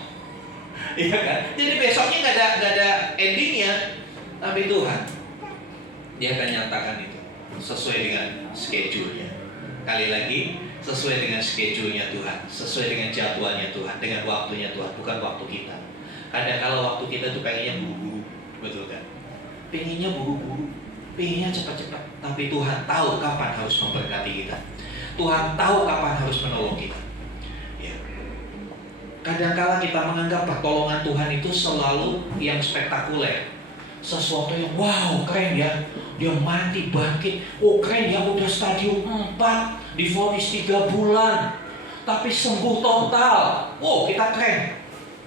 Iya kan? Jadi besoknya nggak ada endingnya. Tapi Tuhan, dia akan nyatakan itu sesuai dengan schedule-nya. Kali lagi, sesuai dengan schedule-nya Tuhan, sesuai dengan jadwalnya Tuhan, dengan waktunya Tuhan, bukan waktu kita. Kadang kalau waktu kita tuh pengennya buru-buru, betul kan? Pengennya buru-buru, pengennya cepat-cepat. Tapi Tuhan tahu kapan harus memberkati kita. Tuhan tahu kapan harus menolong kita. Ya. Kadang-kala kita menganggap pertolongan Tuhan itu selalu yang spektakuler, sesuatu yang wow, keren ya, dia mati bangkit, oh keren ya, udah stadium 4, divonis 3 bulan, tapi sembuh total. Wow, kita keren.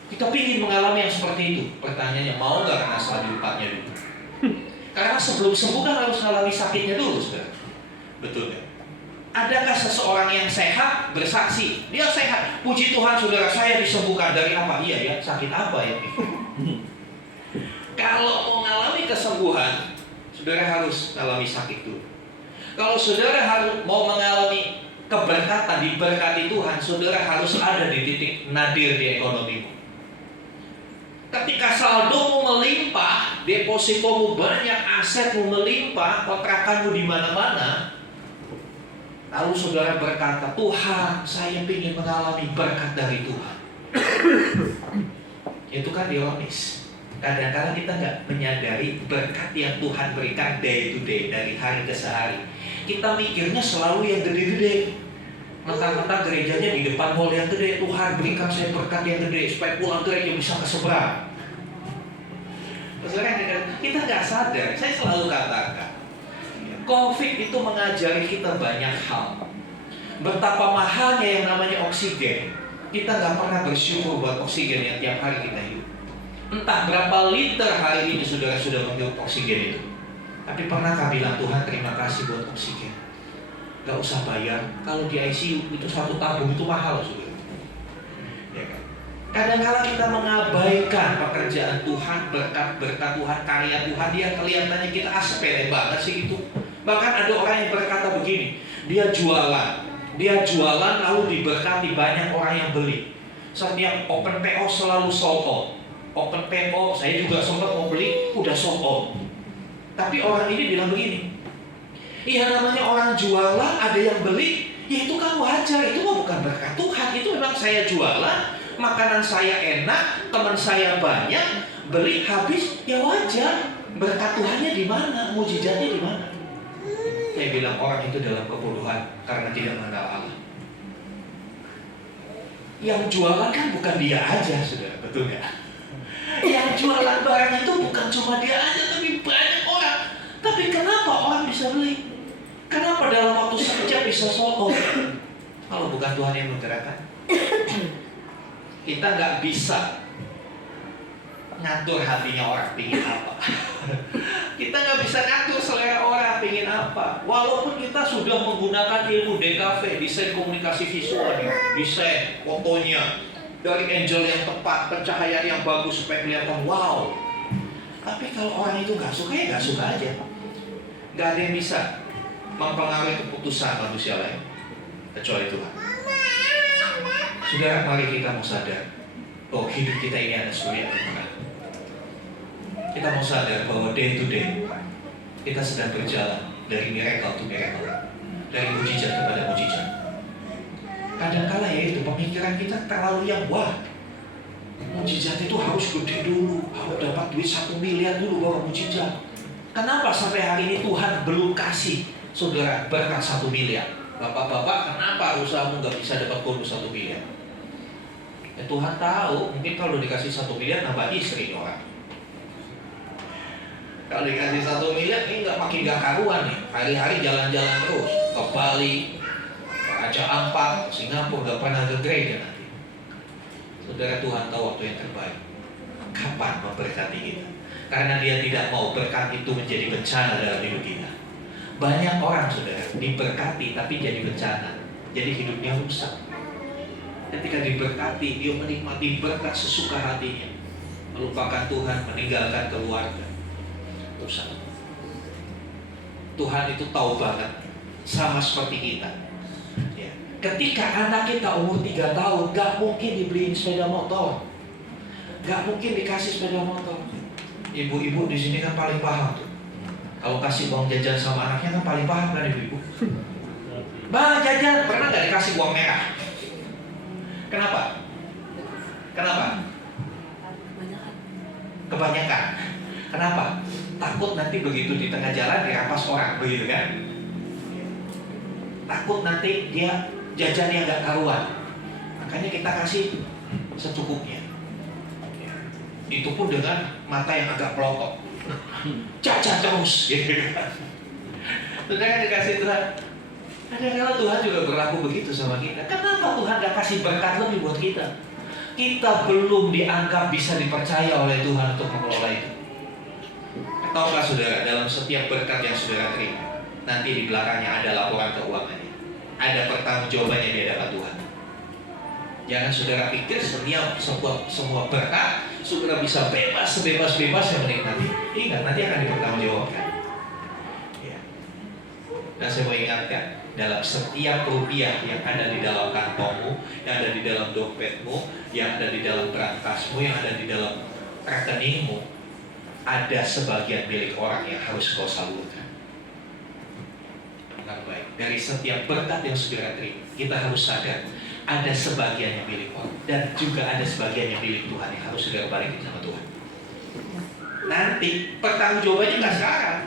Kita ingin mengalami yang seperti itu. Pertanyaannya, mau nggak kena stadium 4-nya dulu? Karena sebelum sembuh kan harus mengalami sakitnya dulu, saudara. Betul kan? Adakah seseorang yang sehat bersaksi, dia sehat, puji Tuhan saudara, saya disembuhkan dari apa? Iya ya, sakit apa ya? Kalau mau mengalami kesembuhan, saudara harus mengalami sakit dulu. Kalau saudara harus mau mengalami keberkatan, diberkati Tuhan, saudara harus ada di titik nadir di ekonomimu. Ketika saldomu melimpah, depositomu banyak, asetmu melimpah, kontrakanmu di mana-mana, lalu saudara berkata, Tuhan, saya ingin mengalami berkat dari Tuhan. Itu kan ironis. Kadang-kadang kita nggak menyadari berkat yang Tuhan berikan day to day, dari hari ke sehari. Kita mikirnya selalu yang gede-gede. Mentang-mentang gerejanya di depan mall yang gede, Tuhan berikan saya berkat yang gede supaya pulang gereja bisa keseberang. Saudara, kita nggak sadar. Saya selalu katakan, COVID itu mengajari kita banyak hal. Betapa mahalnya yang namanya oksigen. Kita nggak pernah bersyukur buat oksigen yang tiap hari kita hidup. Entah berapa liter hari ini saudara sudah menghirup oksigen itu. Tapi pernahkah bilang, Tuhan terima kasih buat oksigen? Gak usah bayar. Kalau di ICU itu 1 tabung itu mahal, saudara. Ya kan? Kadang-kadang kita mengabaikan pekerjaan Tuhan, berkat-berkat Tuhan, karya Tuhan. Dia kelihatannya kita sepele banget sih itu. Bahkan ada orang yang berkata begini, dia jualan lalu diberkati, banyak orang yang beli. Setiap open PO selalu sold out. Open PO, saya juga sempat mau beli, udah sold out. Tapi orang ini bilang begini, iya namanya orang jualan, ada yang beli, ya itu kan wajar, itu mah bukan berkat Tuhan. Itu memang saya jualan, makanan saya enak, teman saya banyak, beli habis, ya wajar. Berkat Tuhannya di mana? Mujizatnya di mana? Saya bilang orang itu dalam kebodohan karena tidak mengenal Allah. Yang jualan kan bukan dia aja, saudara, betul nggak? Yang jualan barang itu bukan cuma dia aja, tapi banyak orang. Tapi kenapa orang bisa beli? Kenapa dalam waktu sekejap bisa sold out? Kalau bukan Tuhan yang menggerakkan, kita nggak bisa ngatur hatinya orang pingin apa. Kita nggak bisa ngatur selera orang pingin apa. Walaupun kita sudah menggunakan ilmu DKV, desain komunikasi visual, desain fotonya dari angle yang tepat, pencahayaan yang bagus supaya kelihatan wow. Tapi kalau orang itu nggak suka, ya nggak suka aja. Nggak ada yang bisa mempengaruhi keputusan manusia lain kecuali Tuhan. Saudara, mari kita mau sadar bahwa hidup kita ini ada surya Tuhan. Kita mau sadar bahwa day to day kita sedang berjalan dari miracle to miracle, dari mujizat kepada mujizat. kadang-kala ya itu pemikiran kita terlalu yang wah, mujizat itu harus gede dulu, harus dapat duit 1 miliar dulu baru mujizat. Kenapa sampai hari ini Tuhan belum kasih saudara berkat 1 miliar? Bapak-bapak, kenapa usahamu nggak bisa dapat bonus 1 miliar? Ya, Tuhan tahu, mungkin kalau dikasih 1 miliar nambah istri orang. Kalau dikasih 1 miliar ini makin gak karuan nih. Hari-hari jalan-jalan terus ke Bali, ke Raja Ampat, Singapura, gak pernah ke gereja nanti. Saudara, Tuhan tahu waktu yang terbaik. Kapan memberkati kita? Karena Dia tidak mau berkat itu menjadi bencana dalam hidup kita. Banyak orang, saudara, diberkati tapi jadi bencana, jadi hidupnya rusak. Ketika diberkati, dia menikmati berkat sesuka hatinya, melupakan Tuhan, meninggalkan keluarga, rusak. Tuhan itu tahu banget, sama seperti kita ya. Ketika anak kita umur 3 tahun, gak mungkin dibeliin sepeda motor, gak mungkin dikasih sepeda motor. Ibu-ibu di sini kan paling paham tuh. Kalau kasih uang jajan sama anaknya kan paling paham kan ibu-ibu. Bang jajan, pernah gak dikasih uang merah? Kenapa? Kenapa? Kebanyakan. Kenapa? Takut nanti begitu di tengah jalan dirampas orang, begitu kan? Takut nanti dia jajannya gak karuan. Makanya kita kasih secukupnya. Itu pun dengan mata yang agak pelotok. Jajan terus, gitu kan? Saudara dikasih Tuhan. Kadang-kadang Tuhan juga berlaku begitu sama kita. Kenapa Tuhan gak kasih berkat lebih buat kita? Kita belum dianggap bisa dipercaya oleh Tuhan untuk mengelola itu. Tahukah saudara, dalam setiap berkat yang saudara terima, nanti di belakangnya ada laporan keuangannya, ada pertanggungjawabannya di hadapan Tuhan. Jangan saudara pikir semua berkat saudara bisa bebas sebebas-bebasnya menikmati. Ingat, nanti akan dipertanggungjawabkan. Ya. Dan saya mau ingatkan, dalam setiap rupiah yang ada di dalam kantongmu, yang ada di dalam dompetmu, yang ada di dalam berangkasmu, yang ada di dalam rekeningmu, ada sebagian milik orang yang harus kau salurkan. Dengan baik, dari setiap berkat yang saudara terima, kita harus sadar ada sebagian yang milik orang dan juga ada sebagian yang milik Tuhan yang harus saudara balikin sama Tuhan. Nanti pertanggungjawabannya nggak sekarang,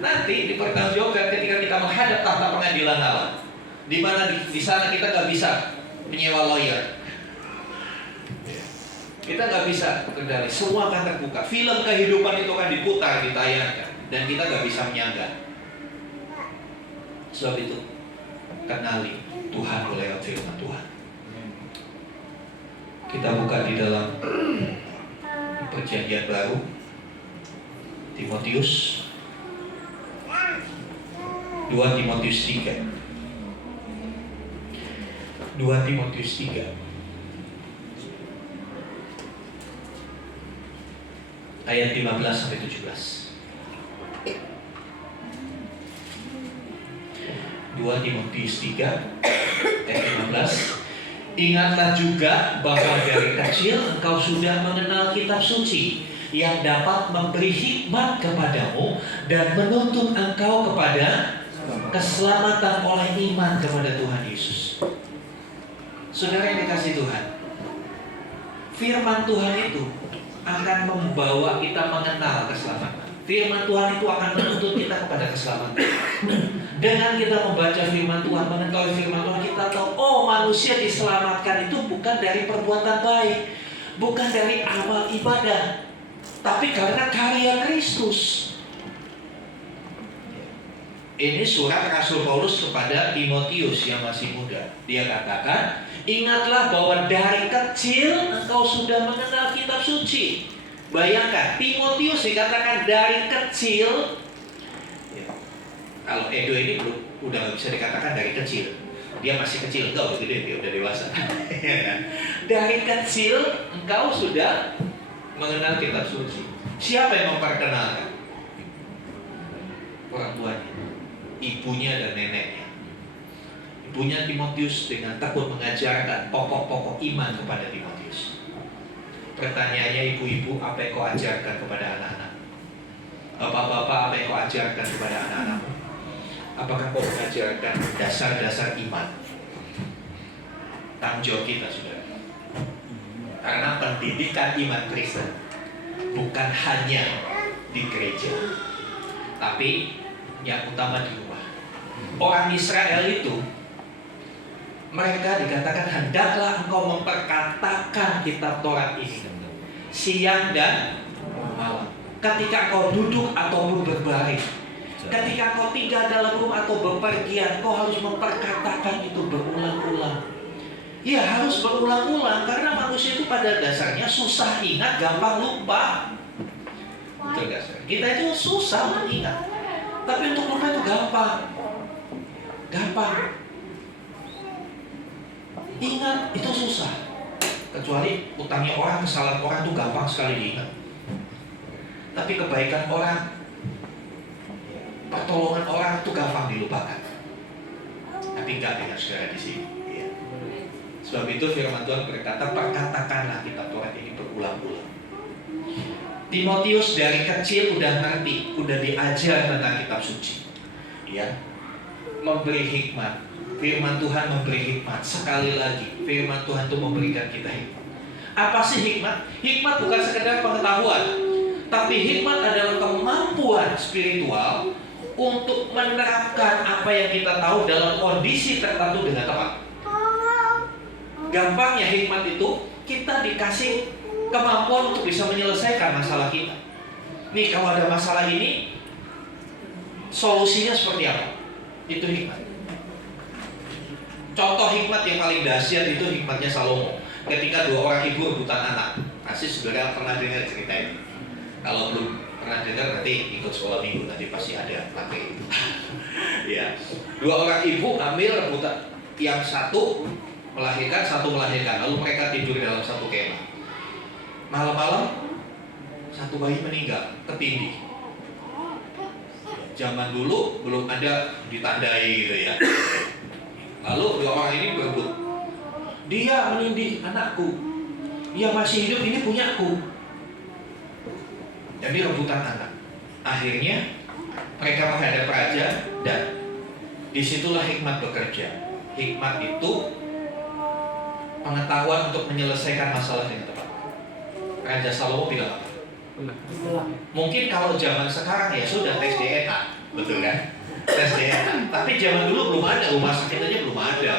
nanti dipertanggungjawabkan ketika kita menghadap tahta pengadilan Allah, di mana di sana kita nggak bisa menyewa lawyer, kita nggak bisa kendali, semua akan terbuka. Film kehidupan itu akan diputar, ditayangkan, dan kita nggak bisa menyangga. Sebab itu kenali Tuhan lewat firman Tuhan. Kita buka di dalam Perjanjian Baru, Timotius 2 Timotius 3 ayat 15 sampai 17. 2 Timotius 3 ayat 15. Ingatlah juga bahwa dari kecil engkau sudah mengenal kitab suci yang dapat memberi hikmat kepadamu dan menuntun engkau kepada keselamatan oleh iman kepada Tuhan Yesus. Saudara yang dikasih Tuhan, firman Tuhan itu akan membawa kita mengenal keselamatan. Firman Tuhan itu akan menuntut kita kepada keselamatan. Dengan kita membaca firman Tuhan, mengetahui firman Tuhan, kita tahu, oh, manusia diselamatkan itu bukan dari perbuatan baik, bukan dari amal ibadah, tapi karena karya Kristus. Ini surat Rasul Paulus kepada Timotius yang masih muda. Dia katakan, ingatlah bahwa dari kecil engkau sudah mengenal kitab suci. Bayangkan, Timotius dikatakan dari kecil. Ya. Kalau Edo ini udah gak bisa dikatakan dari kecil. Dia masih kecil, enggak udah gede, dia udah dewasa. Dari kecil engkau sudah mengenal kitab suci. Siapa yang memperkenalkan? Orang tuanya, ibunya dan neneknya. Ibunya Timotius dengan tekun mengajarkan pokok-pokok iman kepada Timotius. Pertanyaannya, ibu-ibu, apa yang kau ajarkan kepada anak-anak? Bapak-bapak, apa yang kau ajarkan kepada anak-anakmu? Apakah kau mengajarkan dasar-dasar iman? tanggung jawab kita, saudara. Karena pendidikan iman Kristen bukan hanya di gereja, tapi yang utama di rumah. Orang Israel itu, mereka dikatakan hendaklah engkau memperkatakan kitab Taurat ini siang dan malam, ketika engkau duduk ataupun berbaring, ketika engkau tinggal dalam rumah atau bepergian, engkau harus memperkatakan itu berulang-ulang. Ya, harus berulang-ulang, karena manusia itu pada dasarnya susah ingat, gampang lupa. Betul gak, saudara? Kita itu susah untuk ingat, tapi untuk lupa itu gampang. Gampang. Ingat itu susah. Kecuali utangnya orang, kesalahan orang itu gampang sekali diingat. Tapi kebaikan orang, pertolongan orang itu gampang dilupakan. Tapi enggak dengan saudara di sini. Ya. Sebab itu firman Tuhan berkata, perkatakanlah kitab Taurat ini berulang-ulang. Timotius dari kecil udah ngerti, udah diajar tentang kitab suci. Ya, memberi hikmat. Firman Tuhan memberi hikmat. Sekali lagi, firman Tuhan itu memberikan kita hikmat. Apa sih hikmat? Hikmat bukan sekedar pengetahuan, tapi hikmat adalah kemampuan spiritual untuk menerapkan apa yang kita tahu dalam kondisi tertentu dengan tepat. Gampangnya hikmat itu, kita dikasih kemampuan untuk bisa menyelesaikan masalah kita. Nih, kalau ada masalah ini, solusinya seperti apa? Itu hikmat. Contoh hikmat yang paling dahsyat itu hikmatnya Salomo. Ketika dua orang ibu rebutan anak. Pasti saudara pernah dengar cerita ini. Kalau belum pernah dengar, nanti ikut sekolah minggu, nanti pasti ada materi itu. Ya, dua orang ibu ambil rebutan. Yang satu melahirkan, satu melahirkan. Lalu mereka tidur dalam satu kemah. Malam-malam satu bayi meninggal, ketindih. Zaman dulu belum ada ditandai gitu ya. Lalu dua orang ini berebut. Dia menindih anakku, yang masih hidup ini punyaku. Jadi rebutan anak. Akhirnya mereka menghadap raja, dan disitulah hikmat bekerja. Hikmat itu pengetahuan untuk menyelesaikan masalah dengan tepat. Raja Salomo bilang apa? Mungkin kalau zaman sekarang ya sudah tes DNA, betul kan? Tes DNA. Tapi zaman dulu belum ada, rumah sakit aja belum ada.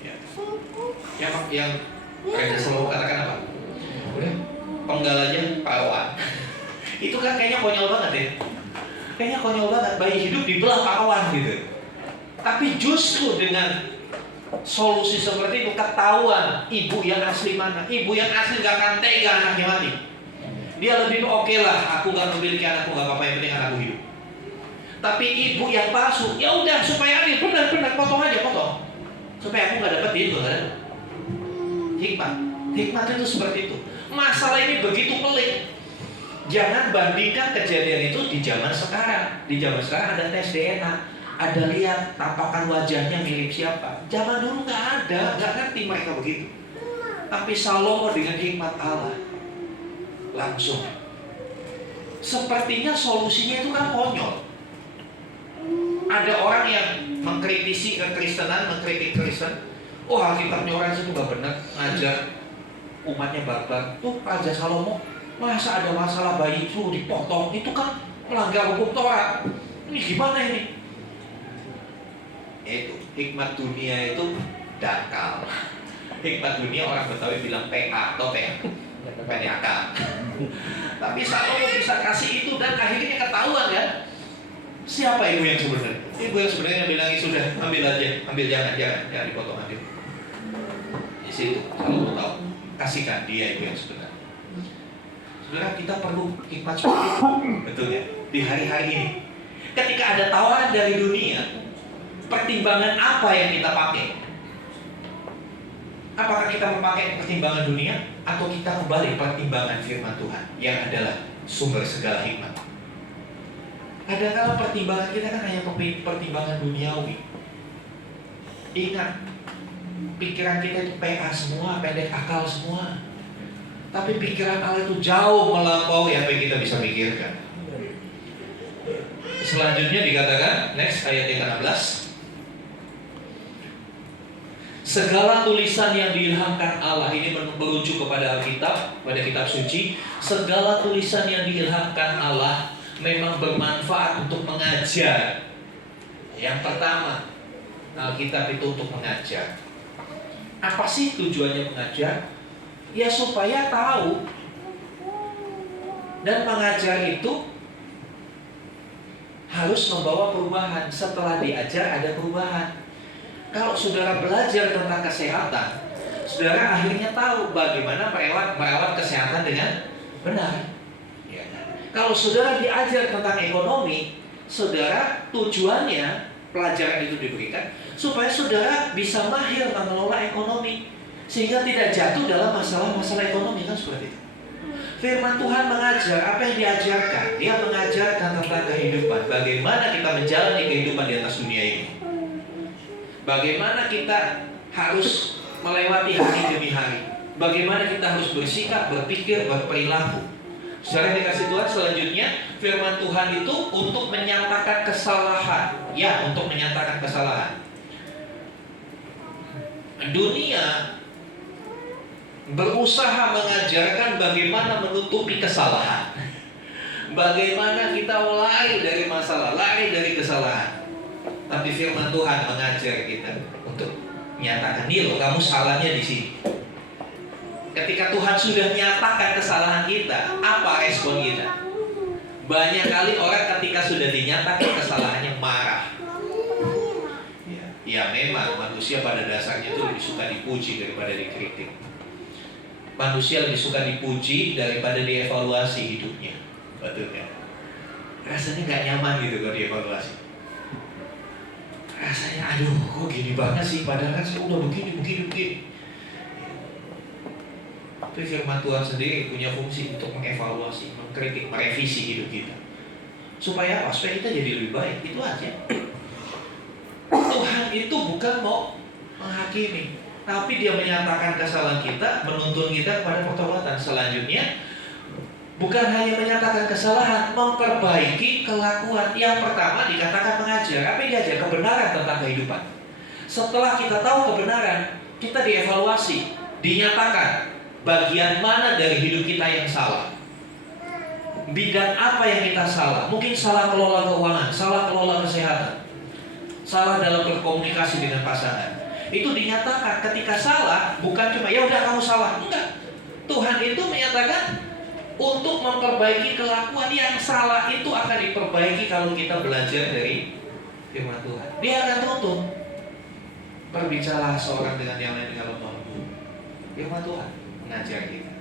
Ya. Yang Raja Salomo katakan apa? Udah, penggalanya perawan. Itu kan kayaknya konyol banget ya. Kayaknya konyol banget, bayi hidup dibelah perawan gitu. Tapi justru dengan solusi seperti itu, ketahuan ibu yang asli mana. Ibu yang asli gak akan tega anaknya mati. Dia lebih oke lah, aku gak memiliki anakku, gak apa-apa, yang penting anakku hidup. Tapi ibu yang palsu, ya udah supaya adil, benar-benar potong aja, potong, supaya aku gak dapet itu kan. Hikmat itu seperti itu. Masalah ini begitu pelik. Jangan bandingkan kejadian itu di zaman sekarang. Di zaman sekarang ada tes DNA, ada lihat tampakan wajahnya mirip siapa. Zaman dulu nggak ada, nggak ngerti mereka begitu. Tapi Salomo dengan hikmat Allah langsung. Sepertinya solusinya itu kan konyol. Ada orang yang mengkritisi kekristenan, mengkritik Kristen. Oh, Alkitabnya orang itu nggak benar, ngajar umatnya barbar. Tuh Raja Salomo, masa ada masalah bayi itu dipotong, itu kan melanggar hukum Taurat. Ini gimana ini? Itu hikmat dunia itu dangkal. Hikmat dunia orang Betawi bilang PA atau PDAK. Tapi Salomo bisa kasih itu, dan akhirnya ketahuan kan siapa ibu yang sebenarnya. Ibu yang sebenarnya bilang sudah ambil aja, ambil, jangan dipotong, ambil. Di situ Salomo tahu, kasihkan dia ibu yang sebenarnya. Saudara, kita perlu hikmat seperti itu, betul ya? Di hari-hari ini, ketika ada tawaran dari dunia, pertimbangan apa yang kita pakai? Apakah kita memakai pertimbangan dunia, atau kita kembali pertimbangan firman Tuhan yang adalah sumber segala hikmat? Kadang-kadang pertimbangan kita kan hanya pertimbangan duniawi. Ingat, pikiran kita itu PA semua, pendek akal semua. Tapi pikiran Allah itu jauh melampaui apa yang kita bisa pikirkan. Selanjutnya dikatakan, next ayat yang ke-16. Segala tulisan yang diilhamkan Allah, ini merujuk kepada Alkitab, pada kitab suci. Segala tulisan yang diilhamkan Allah memang bermanfaat untuk mengajar. Yang pertama, Alkitab itu untuk mengajar. Apa sih tujuannya mengajar? Ya supaya tahu. Dan mengajar itu harus membawa perubahan. Setelah diajar ada perubahan. Kalau saudara belajar tentang kesehatan, saudara akhirnya tahu bagaimana merawat kesehatan dengan benar. Ya. Kalau saudara diajar tentang ekonomi, saudara tujuannya pelajaran itu diberikan supaya saudara bisa mahir mengelola ekonomi, sehingga tidak jatuh dalam masalah-masalah ekonomi, kan seperti itu. Firman Tuhan mengajar, apa yang diajarkan? Dia mengajarkan tentang kehidupan, bagaimana kita menjalani kehidupan di atas dunia ini. Bagaimana kita harus melewati hari demi hari. Bagaimana kita harus bersikap, berpikir, berperilaku. Saudara dikasih Tuhan, selanjutnya firman Tuhan itu untuk menyatakan kesalahan. Ya, untuk menyatakan kesalahan. Dunia berusaha mengajarkan bagaimana menutupi kesalahan. Bagaimana kita lari dari masalah, lari dari kesalahan. Tapi firman Tuhan mengajar kita untuk menyatakan, nih loh, kamu salahnya di sini. Ketika Tuhan sudah menyatakan kesalahan kita, apa respon kita? Banyak kali orang ketika sudah dinyatakan kesalahannya marah. Ya memang manusia pada dasarnya itu lebih suka dipuji daripada dikritik. Manusia lebih suka dipuji daripada dievaluasi hidupnya. Betul kan? Rasanya gak nyaman gitu kalau dievaluasi. Rasanya aduh kok gini banget sih, padahal kan saya udah begini. Tapi firman Tuhan sendiri punya fungsi untuk mengevaluasi, mengkritik, merevisi hidup kita. Supaya apa? Supaya kita jadi lebih baik, itu aja. Tuhan itu bukan mau menghakimi, tapi Dia menyatakan kesalahan kita, menuntun kita kepada pertobatan. Selanjutnya, bukan hanya menyatakan kesalahan, memperbaiki kelakuan. Yang pertama dikatakan mengajar. Apa yang diajar? Kebenaran tentang kehidupan. Setelah kita tahu kebenaran, kita dievaluasi, dinyatakan bagian mana dari hidup kita yang salah. Bidang apa yang kita salah? Mungkin salah kelola keuangan, salah kelola kesehatan, salah dalam berkomunikasi dengan pasangan. Itu dinyatakan. Ketika salah, bukan cuma ya udah kamu salah. Enggak. Tuhan itu menyatakan untuk memperbaiki kelakuan. Yang salah itu akan diperbaiki kalau kita belajar dari firman Tuhan. Dia akan tuntun. Berbicara seorang dengan yang lain dengan lemah lembut. Firman Tuhan mengajar kita.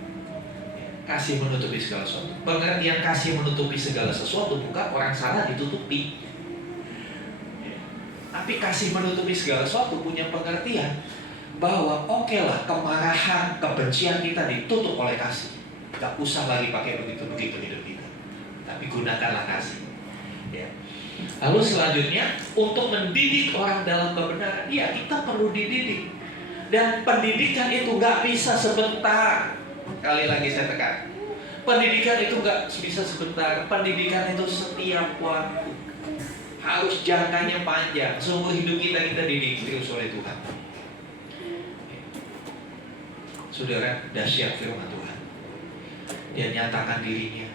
Kasih menutupi segala sesuatu. Pengertian kasih menutupi segala sesuatu bukan orang salah ditutupi. Tapi kasih menutupi segala sesuatu punya pengertian bahwa oke lah, kemarahan, kebencian kita ditutup oleh kasih. Gak usah lagi pakai begitu-begitu hidup kita, tapi gunakanlah kasih. Ya. Lalu selanjutnya, untuk mendidik orang dalam kebenaran, ya kita perlu dididik. Dan pendidikan itu gak bisa sebentar. Kali lagi saya tekan, pendidikan itu gak bisa sebentar. Pendidikan itu setiap waktu, harus jangkanya panjang. Seumur hidup kita didik terus oleh Tuhan. Saudara, dahsyat firman Tuhan. Dia nyatakan dirinya.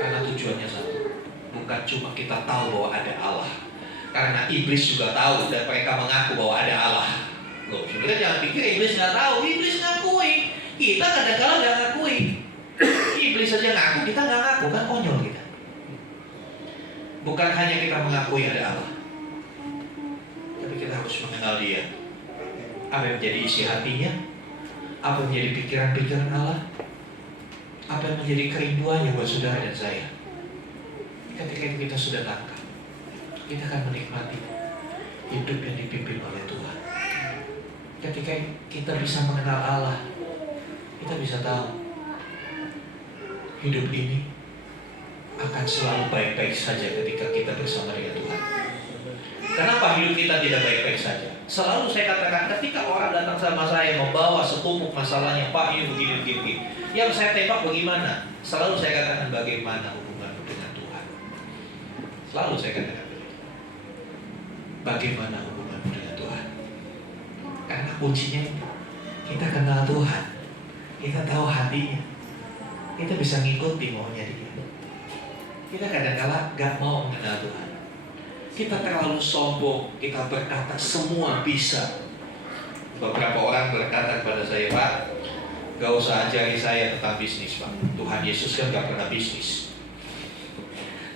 Karena tujuannya satu, bukan cuma kita tahu bahwa ada Allah. Karena iblis juga tahu dan mereka mengaku bahwa ada Allah. Loh, saudara jangan pikir iblis nggak tahu. Iblis ngakui. Kita kadang-kadang nggak ngakui. Iblis saja ngaku, kita nggak ngaku, kan konyol kita. Bukan hanya kita mengakui ada Allah, tapi kita harus mengenal Dia. Apa yang menjadi isi hatinya? Apa yang menjadi pikiran-pikiran Allah? Apa yang menjadi kerinduannya buat saudara dan saya? Ketika kita sudah tangkap, kita akan menikmati hidup yang dipimpin oleh Tuhan. Ketika kita bisa mengenal Allah, kita bisa tahu hidup ini akan selalu baik-baik saja ketika kita bersama dengan Tuhan. Kenapa hidup kita tidak baik-baik saja? Selalu saya katakan, ketika orang datang sama saya membawa setumpuk masalahnya, Pak ini begini. Yang saya tembak bagaimana? Selalu saya katakan, bagaimana hubunganmu dengan Tuhan? Selalu saya katakan begitu. Bagaimana hubunganmu dengan Tuhan? Karena kuncinya itu, kita kenal Tuhan, kita tahu hatinya, kita bisa ngikuti maunya dia. Kita kadang-kala gak mau mengenal Tuhan. Kita terlalu sombong, kita berkata semua bisa. Beberapa orang berkata kepada saya, Pak, gak usah ajari saya tentang bisnis, Pak. Tuhan Yesus kan gak pernah bisnis.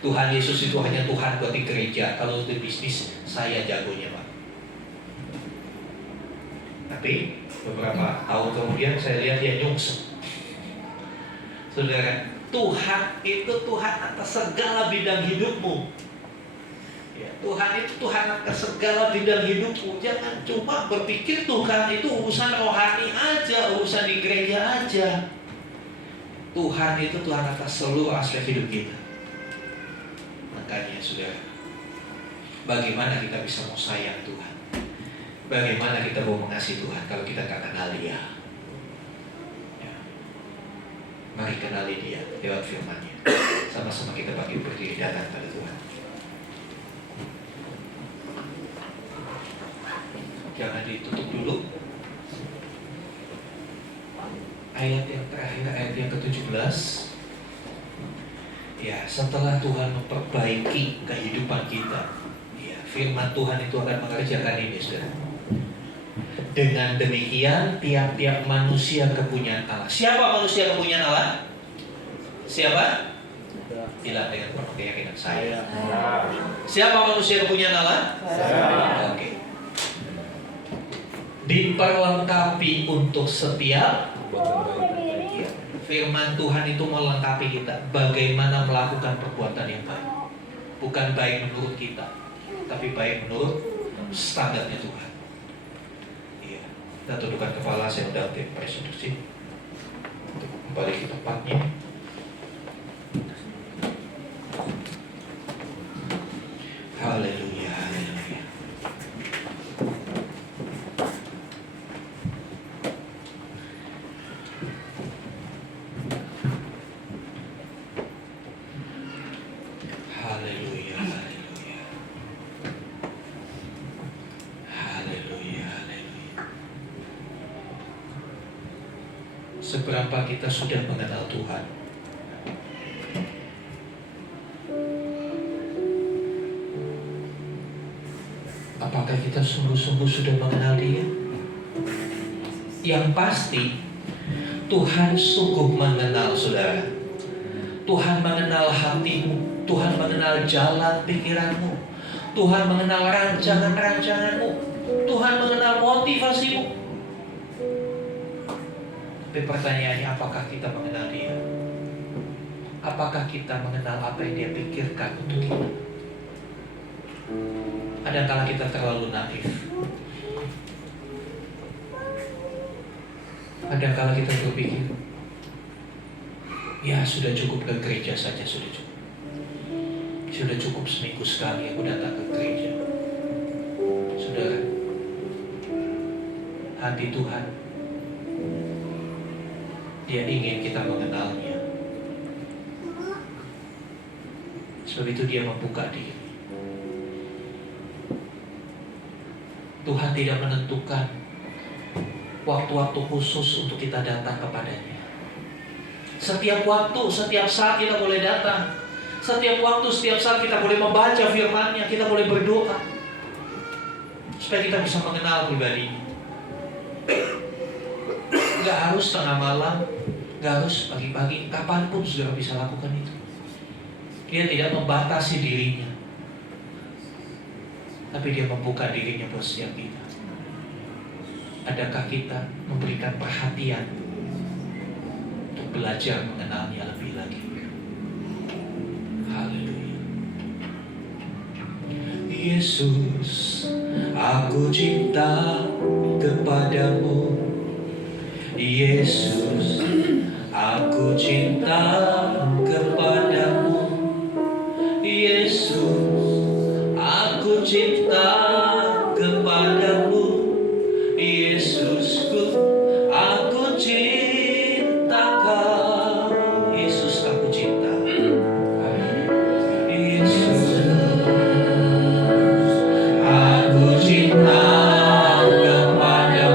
Tuhan Yesus itu hanya Tuhan buat di gereja. Kalau untuk bisnis, saya jagonya, Pak. Tapi beberapa tahun kemudian saya lihat dia nyungsep. Saudara, Tuhan itu Tuhan atas segala bidang hidupmu. Ya, Tuhan itu Tuhan atas segala bidang hidupmu. Jangan cuma berpikir Tuhan itu urusan rohani aja, urusan di gereja aja. Tuhan itu Tuhan atas seluruh aspek hidup kita. Makanya saudara, bagaimana kita bisa mau sayang Tuhan? Bagaimana kita mau mengasihi Tuhan kalau kita gak kenal Dia? Ya. Mari kenali Dia lewat firman-Nya. Sama-sama kita bagi berdiri datang pada Tuhan. Jangan ditutup dulu. Ayat yang terakhir, ayat yang ke-17. Ya, setelah Tuhan memperbaiki kehidupan kita, ya, firman Tuhan itu akan mengerjakan ini, saudara. Dengan demikian, tiap-tiap manusia kepunyaan Allah. Siapa manusia kepunyaan Allah? Siapa? Bilang dengan penuh keyakinan saya. Siapa manusia kepunyaan Allah? Oke. Diperlengkapi untuk setiap firman Tuhan itu melengkapi kita bagaimana melakukan perbuatan yang baik. Bukan baik menurut kita, tapi baik menurut standarnya Tuhan. Iya. Kita tundukkan kepala, saya undang tim presentasi untuk kembali ke tempatnya. Haleluya, haleluya. Haleluya, haleluya. Haleluya, haleluya. Seberapa kita sudah mengenal Tuhan? Apakah kita sungguh-sungguh sudah mengenal Dia? Yang pasti Tuhan sungguh mengenal saudara. Tuhan mengenal hatimu, Tuhan mengenal jalan pikiranmu, Tuhan mengenal rancangan-rancanganmu, Tuhan mengenal motivasimu. Tapi pertanyaannya, apakah kita mengenal Dia? Apakah kita mengenal apa yang Dia pikirkan untuk kita? Kadang-kala kita terlalu naif. Kadang-kala kita berpikir, ya sudah cukup ke gereja saja, sudah cukup. Sudah cukup seminggu sekali aku datang ke gereja. Saudara, hati Tuhan, Dia ingin kita mengenalnya. Sebab itu Dia membuka diri. Tuhan tidak menentukan waktu-waktu khusus untuk kita datang kepadanya. Setiap waktu, setiap saat kita boleh datang. Setiap waktu, setiap saat kita boleh membaca firman-Nya, kita boleh berdoa supaya kita bisa mengenal pribadinya. Gak harus tengah malam, gak harus pagi-pagi, kapanpun saudara bisa lakukan itu. Dia tidak membatasi dirinya, tapi Dia membuka dirinya buat setiap kita. Adakah kita memberikan perhatian untuk belajar mengenalnya lebih lagi? Haleluya. Yesus, aku cinta kepadamu. Yesus, aku cinta kepadamu. Yesus, aku cinta kepadamu. Yesusku, aku cinta kau. Yesus, aku cinta. Yesus, aku cinta kepadamu.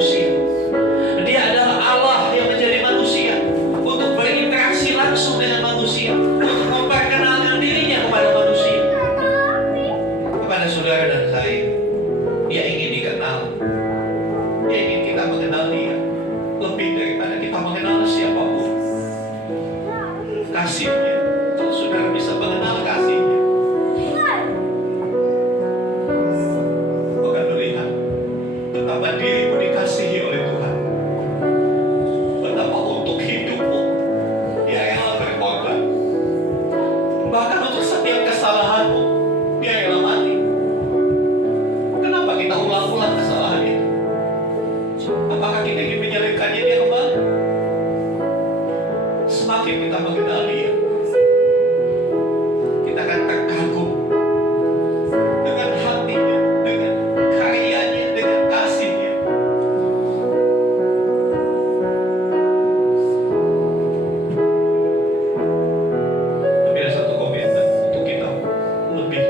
manusia. Dia adalah Allah yang menjadi manusia untuk berinteraksi langsung dengan manusia, untuk memperkenalkan dirinya kepada manusia. Kepada saudara dan saya, Dia ingin dikenal. Dia ingin kita mengenal Dia lebih daripada kita mengenal siapapun. Kasih-Nya, kalau saudara bisa mengenal kasih-Nya, bukan melihat betapa dirimu dikasihi oleh Tuhan, betapa untuk hidupmu Dia rela berkorban, bahkan untuk setiap kesalahanmu Dia rela mati. Kenapa kita ulang-ulang kesalahan itu? Apakah kita ingin menyalibkannya Dia kembali? Semakin kita mengenal Dia, kita akan terkagum dengan hatinya, dengan karyanya, dengan kasihnya. Tapi ada satu komitmen untuk kita lebih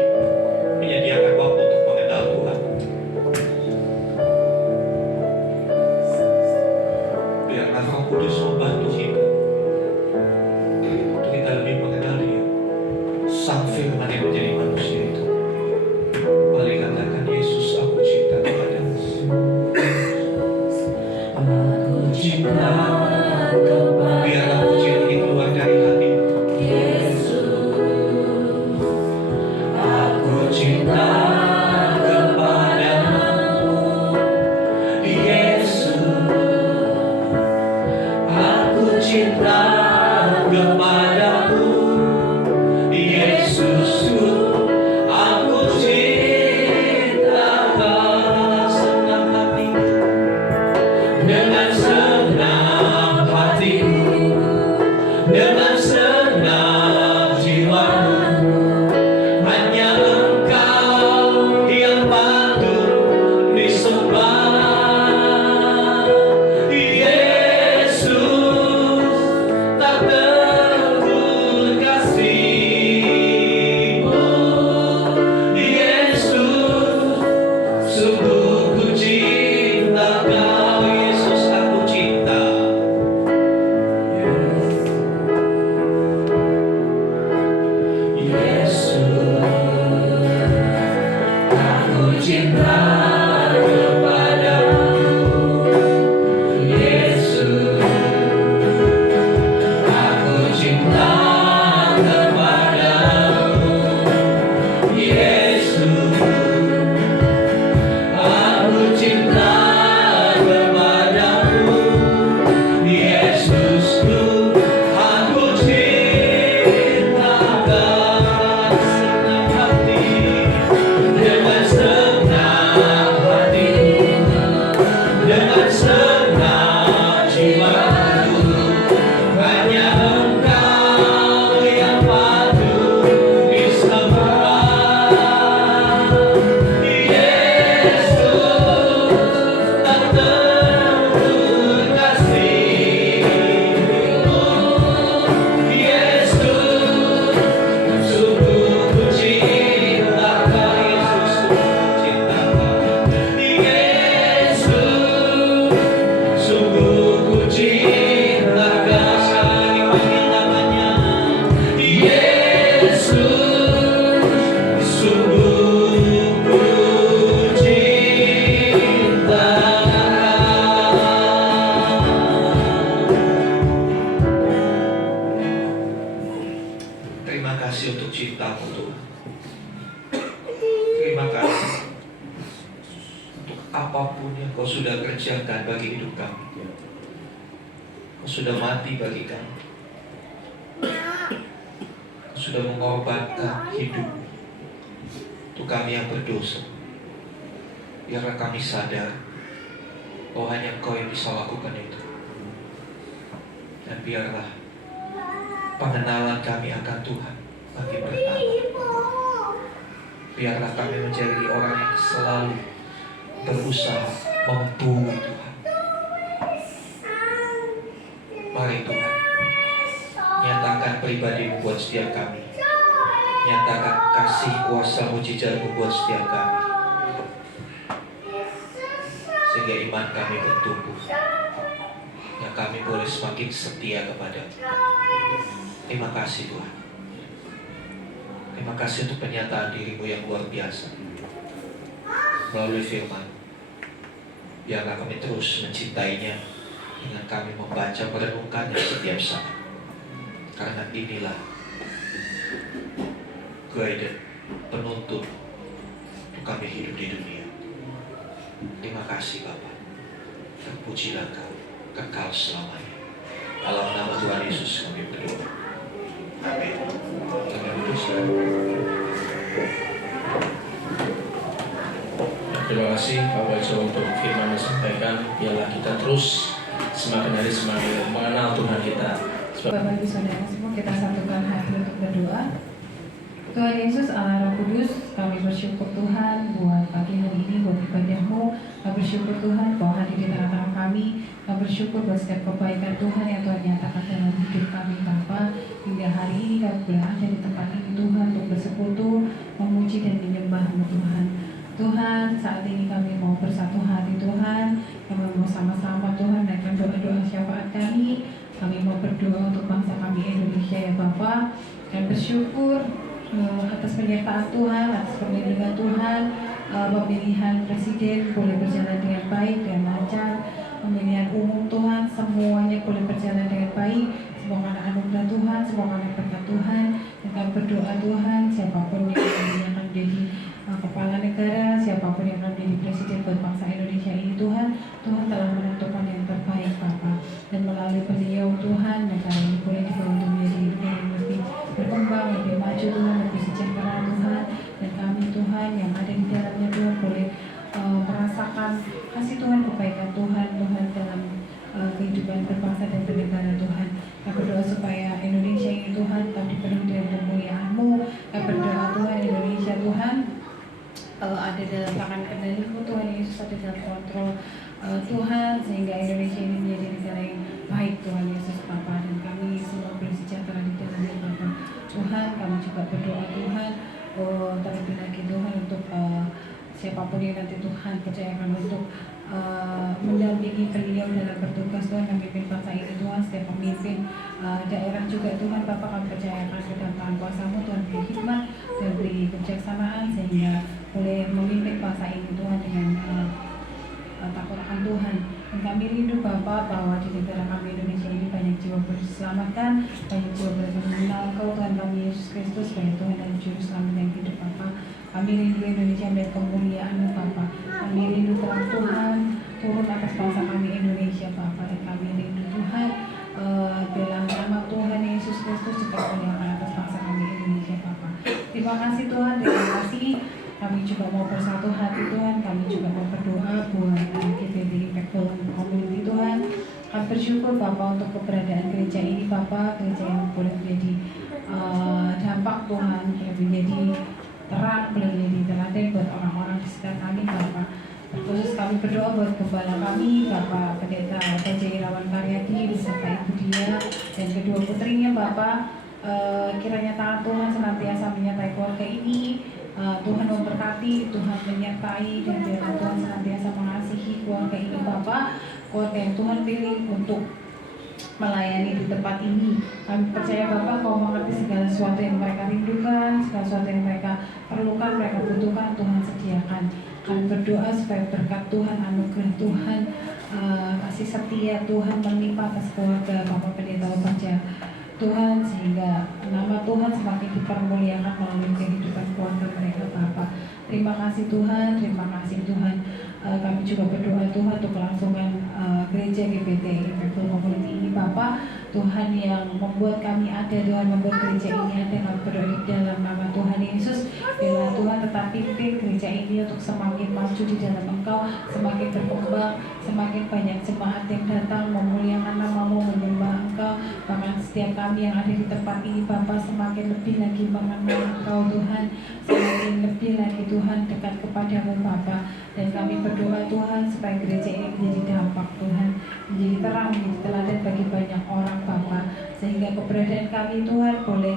menyediakan waktu untuk mengenal Tuhan. Biarlah Roh Kudus membantu kita untuk kita lebih mengenal Dia, Sang Firman yang menjadi manusia itu. Mari katakan, Yesus, aku cinta kepadamu. Aku cinta kepada Biarlah pujian ini keluar dari hatimu. Yesus. Aku cinta kepadamu, Yesus. Aku cinta kepadamu, Yesus. Aku cinta dengan senang hatiku, dengan senang hatiku, dengan senang jiwaku. Hanya Engkau yang patut disembah, Yesus. Tak terukur kasih-Mu, Yesus. Sungguh ku cinta Kau, Yesus. Aku cinta. Yesus, aku cinta kepadamu, Yesus. Aku cinta kepadamu, Yesus. Aku cinta kepadamu, Yesusku. Aku cinta dengan senang hati, dengan senang hati, dengan senang jiwaku. Hanya Engkau yang patut disembah, Yesus. Tak terukur kasih-Mu, Yesus. Sungguh ku cinta Kau, Yesus. Cinta Kau, Yesus. Sungguh ku cinta Kau. Sekali lagi panggil namanya, Yesus. Sungguh ku cinta Kau. Terima kasih untuk cinta-Mu, Tuhan. Terima kasih untuk apapun yang Kau sudah kerjakan bagi hidup kami. Kau sudah mati bagi kami. Kau sudah mengorbankan hidup untuk kami yang berdosa. Biarlah kami sadar bahwa hanya Engkau yang bisa lakukan itu. Dan biarlah pengenalan kami akan Tuhan makin bertambah. Biarlah kami menjadi orang yang selalu berusaha membumi Tuhan. Mari Tuhan, nyatakan pribadi-Mu buat setiap kami. Nyatakan kasih kuasa mujizat-Mu buat setiap kami. Sehingga sehingga iman kami bertumbuh, yang kami boleh semakin setia kepada. Terima kasih Tuhan. Terima kasih untuk penyataan diri-Mu yang luar biasa melalui firman. Biarlah kami terus mencintainya dengan kami membaca merenungkannya setiap saat. Karena inilah guide, penuntun untuk kami hidup di dunia. Terima kasih Bapa. Terpujilah Kau kekal selamanya. Dalam nama Tuhan Yesus kami berdoa. Amin. Kami berdoa. Terima kasih Pak Wajah untuk firman yang disampaikan. Biarlah kita terus semakin hari semakin mengenal Tuhan kita. Bapak Ibu Saudara semua, kita satukan hati untuk berdoa. Tuhan Yesus, Allah Roh Kudus, kami bersyukur Tuhan buat pagi hari ini, buat ibadah-Mu. Kami bersyukur Tuhan bahwa hadir di tengah-tengah kami. Kami bersyukur buat setiap kebaikan Tuhan yang Tuhan nyatakan dalam hidup kami Bapa. Hingga hari ini kami boleh ada di tempat ini Tuhan untuk bersekutu, memuji dan menyembah-Mu Tuhan. Tuhan, saat ini kami mau bersatu hati Tuhan. Kami mau sama-sama Tuhan naikkan doa-doa syafaat kami. Kami mau berdoa untuk bangsa kami Indonesia ya Bapa. Kami bersyukur atas penyertaan Tuhan, atas pemilihan Tuhan, pemilihan presiden boleh berjalan dengan baik dan lancar, pemilihan umum Tuhan semuanya boleh berjalan dengan baik. Semoga anugerah Tuhan, semoga berkat Tuhan. Dan kami berdoa Tuhan, siapapun yang akan menjadi kepala negara, siapapun yang akan menjadi presiden buat bangsa Indonesia ini Tuhan, Tuhan telah menentukan yang terbaik Bapa. Dan melalui beliau Tuhan, negara ini boleh dibawa menjadi yang lebih berkembang, lebih maju Tuhan, lebih sejahtera Tuhan. Dan kami Tuhan yang ada di dalamnya Tuhan boleh merasakan kasih Tuhan, kebaikan Tuhan, Tuhan dalam kehidupan berbangsa dan bernegara Tuhan. Kami berdoa supaya Indonesia ini Tuhan tetap dipenuhi dengan kemuliaan-Mu. Kami berdoa Tuhan Indonesia Tuhan ada dalam tangan kendali-Mu Tuhan Yesus, ada dalam kontrol Tuhan, sehingga Indonesia ini menjadi negara yang baik Tuhan Yesus Bapa, dan kami semua bersejahtera di dalamnya Bapa. Tuhan, kami juga berdoa Tuhan terlebih lagi Tuhan untuk siapapun yang nanti Tuhan percayakan untuk mendampingi beliau dalam bertugas Tuhan, memimpin bangsa ini Tuhan, setiap pemimpin daerah juga Tuhan Bapa, kami percayakan ke dalam tangan kuasa-Mu Tuhan, beri hikmat dan beri kebijaksanaan sehingga boleh memimpin bangsa ini Tuhan dengan takut akan Tuhan. Dan kami rindu Bapa bahwa di negara kami Indonesia ini banyak jiwa diselamatkan, banyak jiwa mengenal Engkau Tuhan kami Yesus Kristus sebagai Tuhan dan Juru Selamat yang hidup Bapa. Kami rindu Indonesia melihat kemuliaan-Mu Bapa. Kami rindu terang Tuhan turun atas bangsa kami Indonesia Bapa, dan kami rindu Tuhan dalam nama Tuhan Yesus Kristus dipermuliakan atas bangsa kami Indonesia Bapa. Terima kasih Tuhan, terima kasih. Kami juga mau bersatu hati Tuhan, kami juga mau berdoa buat GPD Impactful Community Tuhan. Kami bersyukur Bapak untuk keberadaan gereja ini Bapak, gereja yang boleh menjadi dampak Tuhan, boleh menjadi terang, boleh menjadi teladan buat orang-orang di sekitar kami Bapak. Khusus kami berdoa buat gembala kami Bapak Pendeta Raja Irawan Karyadi beserta Ibu Dia dan kedua putrinya Bapak. Kiranya tangan Tuhan senantiasa menyertai keluarga ini. Tuhan memberkati, Tuhan menyertai, dan biarlah Tuhan senantiasa mengasihi keluarga ini Bapak, keluarga yang Tuhan pilih untuk melayani di tempat ini. Kami percaya Bapak Kau mengerti segala sesuatu yang mereka rindukan, segala sesuatu yang mereka perlukan, mereka butuhkan, Tuhan sediakan. Kami berdoa supaya berkat Tuhan, anugerah Tuhan, kasih setia Tuhan melimpah atas keluarga Bapak Pendeta Raja Tuhan, sehingga nama Tuhan semakin dipermuliakan melalui kehidupan keluarga mereka Bapak. Terima kasih Tuhan, terima kasih Tuhan. Kami juga berdoa Tuhan untuk kelangsungan gereja GBT Impactful Community ini Bapak. Tuhan yang membuat kami ada, Tuhan membuat gereja ini ada. Kami berdoa dalam nama Tuhan Yesus, biarlah Tuhan tetap pimpin gereja ini untuk semakin maju di dalam Engkau, semakin berkembang, semakin banyak jemaat yang datang memuliakan nama-Mu, menyembah Engkau. Bahkan setiap kami yang ada di tempat ini Bapak semakin lebih lagi mengenal Engkau Tuhan, semakin lebih lagi Tuhan dekat kepada-Mu Bapak. Dan kami berdoa Tuhan supaya gereja ini menjadi dampak Tuhan, menjadi terang, menjadi teladan bagi banyak orang Bapak, sehingga keberadaan kami Tuhan boleh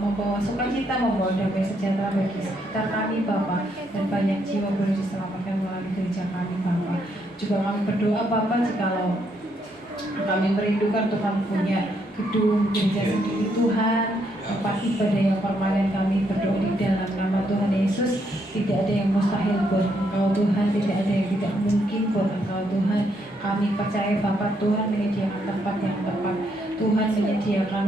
membawa sukacita, membawa damai sejahtera bagi sekitar kami Bapa, dan banyak jiwa boleh diselamatkan melalui gereja kami Bapa. Juga kami berdoa Bapa, jikalau kami merindukan Tuhan punya gedung gereja sendiri Tuhan, tempat ibadah yang permanen, kami berdoa di dalam nama Tuhan Yesus. Tidak ada yang mustahil buat Engkau Tuhan, tidak ada yang tidak mungkin buat Engkau Tuhan. Kami percaya Bapa, Tuhan menyediakan tempat yang tepat, Tuhan menyediakan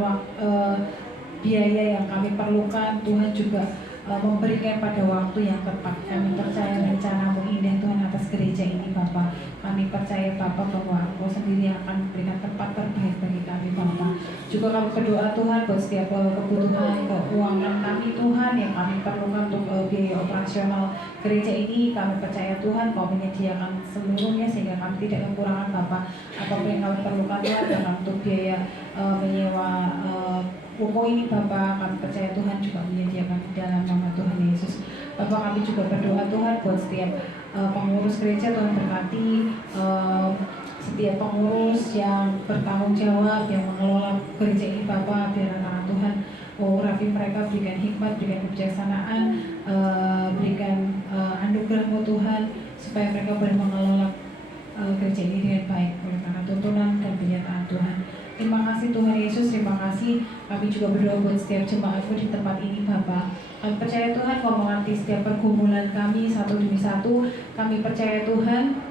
biaya yang kami perlukan, Tuhan juga memberikan pada waktu yang tepat. Kami percaya rencana-Mu indah Tuhan atas gereja ini Bapa. Kami percaya Bapa bahwa Engkau sendiri yang akan memberikan tempat terbaik bagi kami Bapa. Juga kami berdoa Tuhan buat setiap kebutuhan keuangan kami Tuhan yang kami perlukan untuk biaya operasional gereja ini. Kami percaya Tuhan Kau menyediakan seluruhnya sehingga kami tidak kekurangan Bapa. Apapun yang kami perlukan Tuhan, dan untuk biaya menyewa pokok ini Bapa, kami percaya Tuhan juga menyediakan di dalam nama Tuhan Yesus. Bapa, kami juga berdoa Tuhan buat setiap pengurus gereja, Tuhan berkati setiap pengurus yang bertanggung jawab yang mengelola gereja ini Bapa, biar anak Tuhan rapi mereka, berikan hikmat, berikan kebijaksanaan, berikan anugerah-Mu Tuhan, supaya mereka boleh mengelola gereja ini dengan baik oleh karena tuntunan dan penyertaan Tuhan. Terima kasih Tuhan Yesus, terima kasih. Kami juga berdoa buat setiap jemaat-Mu di tempat ini Bapa. Kami percaya Tuhan Kau mengerti setiap pergumulan kami satu demi satu. Kami percaya Tuhan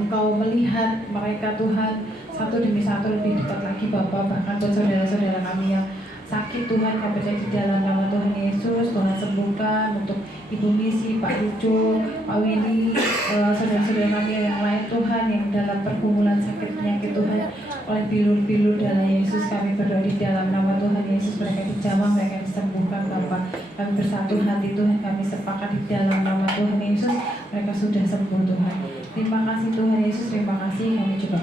Engkau melihat mereka Tuhan satu demi satu lebih dekat lagi Bapa. Bahkan buat saudara-saudara kami yang sakit Tuhan, kami percaya di dalam nama Tuhan Yesus, Tuhan sembuhkan untuk Ibu Misi, Pak Lucu, Pak Willy, saudara-saudara kami yang lain Tuhan yang dalam pergumulan sakit penyakit Tuhan oleh bilur-bilur dalam Yesus. Kami berdoa di dalam nama Tuhan Yesus, mereka dijamah, mereka disembuhkan Bapa. Kami bersatu hati Tuhan, kami sepakat di dalam nama Tuhan Yesus, mereka sudah sembuh Tuhan. Terima kasih Tuhan Yesus, terima kasih. Kami juga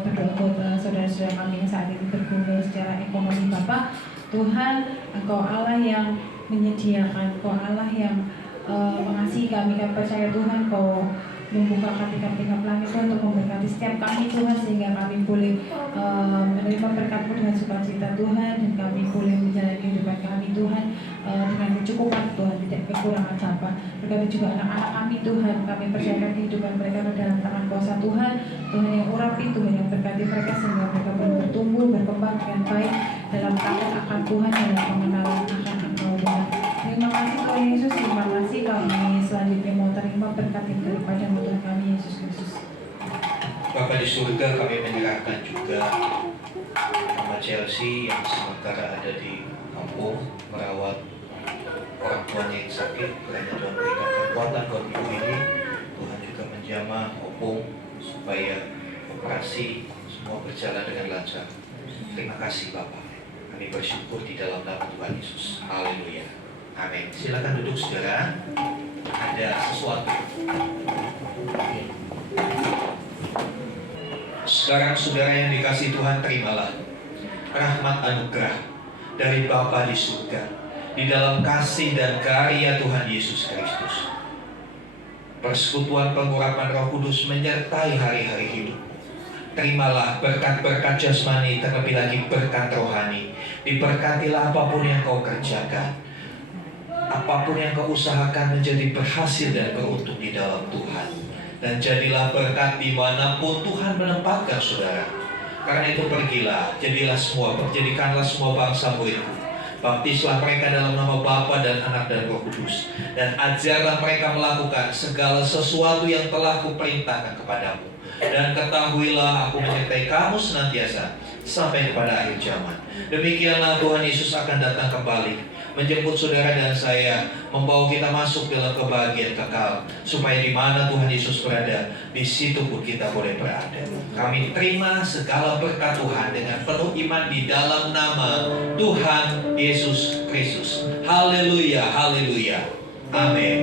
berdoa buat saudara-saudara kami yang saat ini bergumul secara ekonomi Bapa. Tuhan, Engkau Allah yang menyediakan, Engkau Allah yang mengasihi kami. Kami percaya Tuhan Kau membukakan tingkap-tingkap langit Tuhan untuk memberkati setiap kami Tuhan, sehingga kami boleh menerima berkat-Mu dengan sukacita Tuhan, dan kami boleh menjalani kehidupan kami Tuhan dengan kecukupan Tuhan, tidak kekurangan apa. Berkati juga anak-anak kami Tuhan, kami percayakan kehidupan mereka ke dalam tangan kuasa Tuhan, Tuhan yang urapi, Tuhan yang berkati mereka sehingga mereka boleh bertumbuh, berkembang dengan baik dalam takut akan Tuhan dan pengenalan akan Engkau Tuhan. Terima kasih Tuhan Yesus, terima kasih. Kami selanjutnya mau terima berkat yang daripada Tuhan kami Yesus Kristus. Bapa di surga, kami menyerahkan juga Mama Chelsea yang sementara ada di kampung merawat orang tuanya yang sakit. Kiranya Tuhan berikan kekuatan buat ibu ini. Tuhan juga menjamah opung supaya operasi semua berjalan dengan lancar. Terima kasih Bapa. Kami bersyukur di dalam nama Tuhan Yesus. Haleluya. Amin. Silakan duduk saudara. Ada sesuatu. Sekarang saudara yang dikasih Tuhan, terimalah rahmat anugerah dari Bapa di surga di dalam kasih dan karya Tuhan Yesus Kristus. Persekutuan pengurapan Roh Kudus menyertai hari-hari hidup. Terimalah berkat-berkat jasmani, terlebih lagi berkat rohani. Diberkatilah apapun yang kau kerjakan, apapun yang kau usahakan menjadi berhasil dan beruntung di dalam Tuhan. Dan jadilah berkat dimanapun Tuhan menempatkan saudara. Karena itu pergilah, jadikanlah semua bangsa muridku. Baptislah mereka dalam nama Bapa dan Anak dan Roh Kudus. Dan ajarlah mereka melakukan segala sesuatu yang telah kuperintahkan kepadamu. Dan ketahuilah aku menyertai kamu senantiasa sampai kepada akhir zaman. Demikianlah Tuhan Yesus akan datang kembali, menjemput saudara dan saya, membawa kita masuk dalam kebahagiaan kekal, supaya di mana Tuhan Yesus berada, di situ pun kita boleh berada. Kami terima segala berkat Tuhan dengan penuh iman di dalam nama Tuhan Yesus Kristus. Haleluya, haleluya. Amin.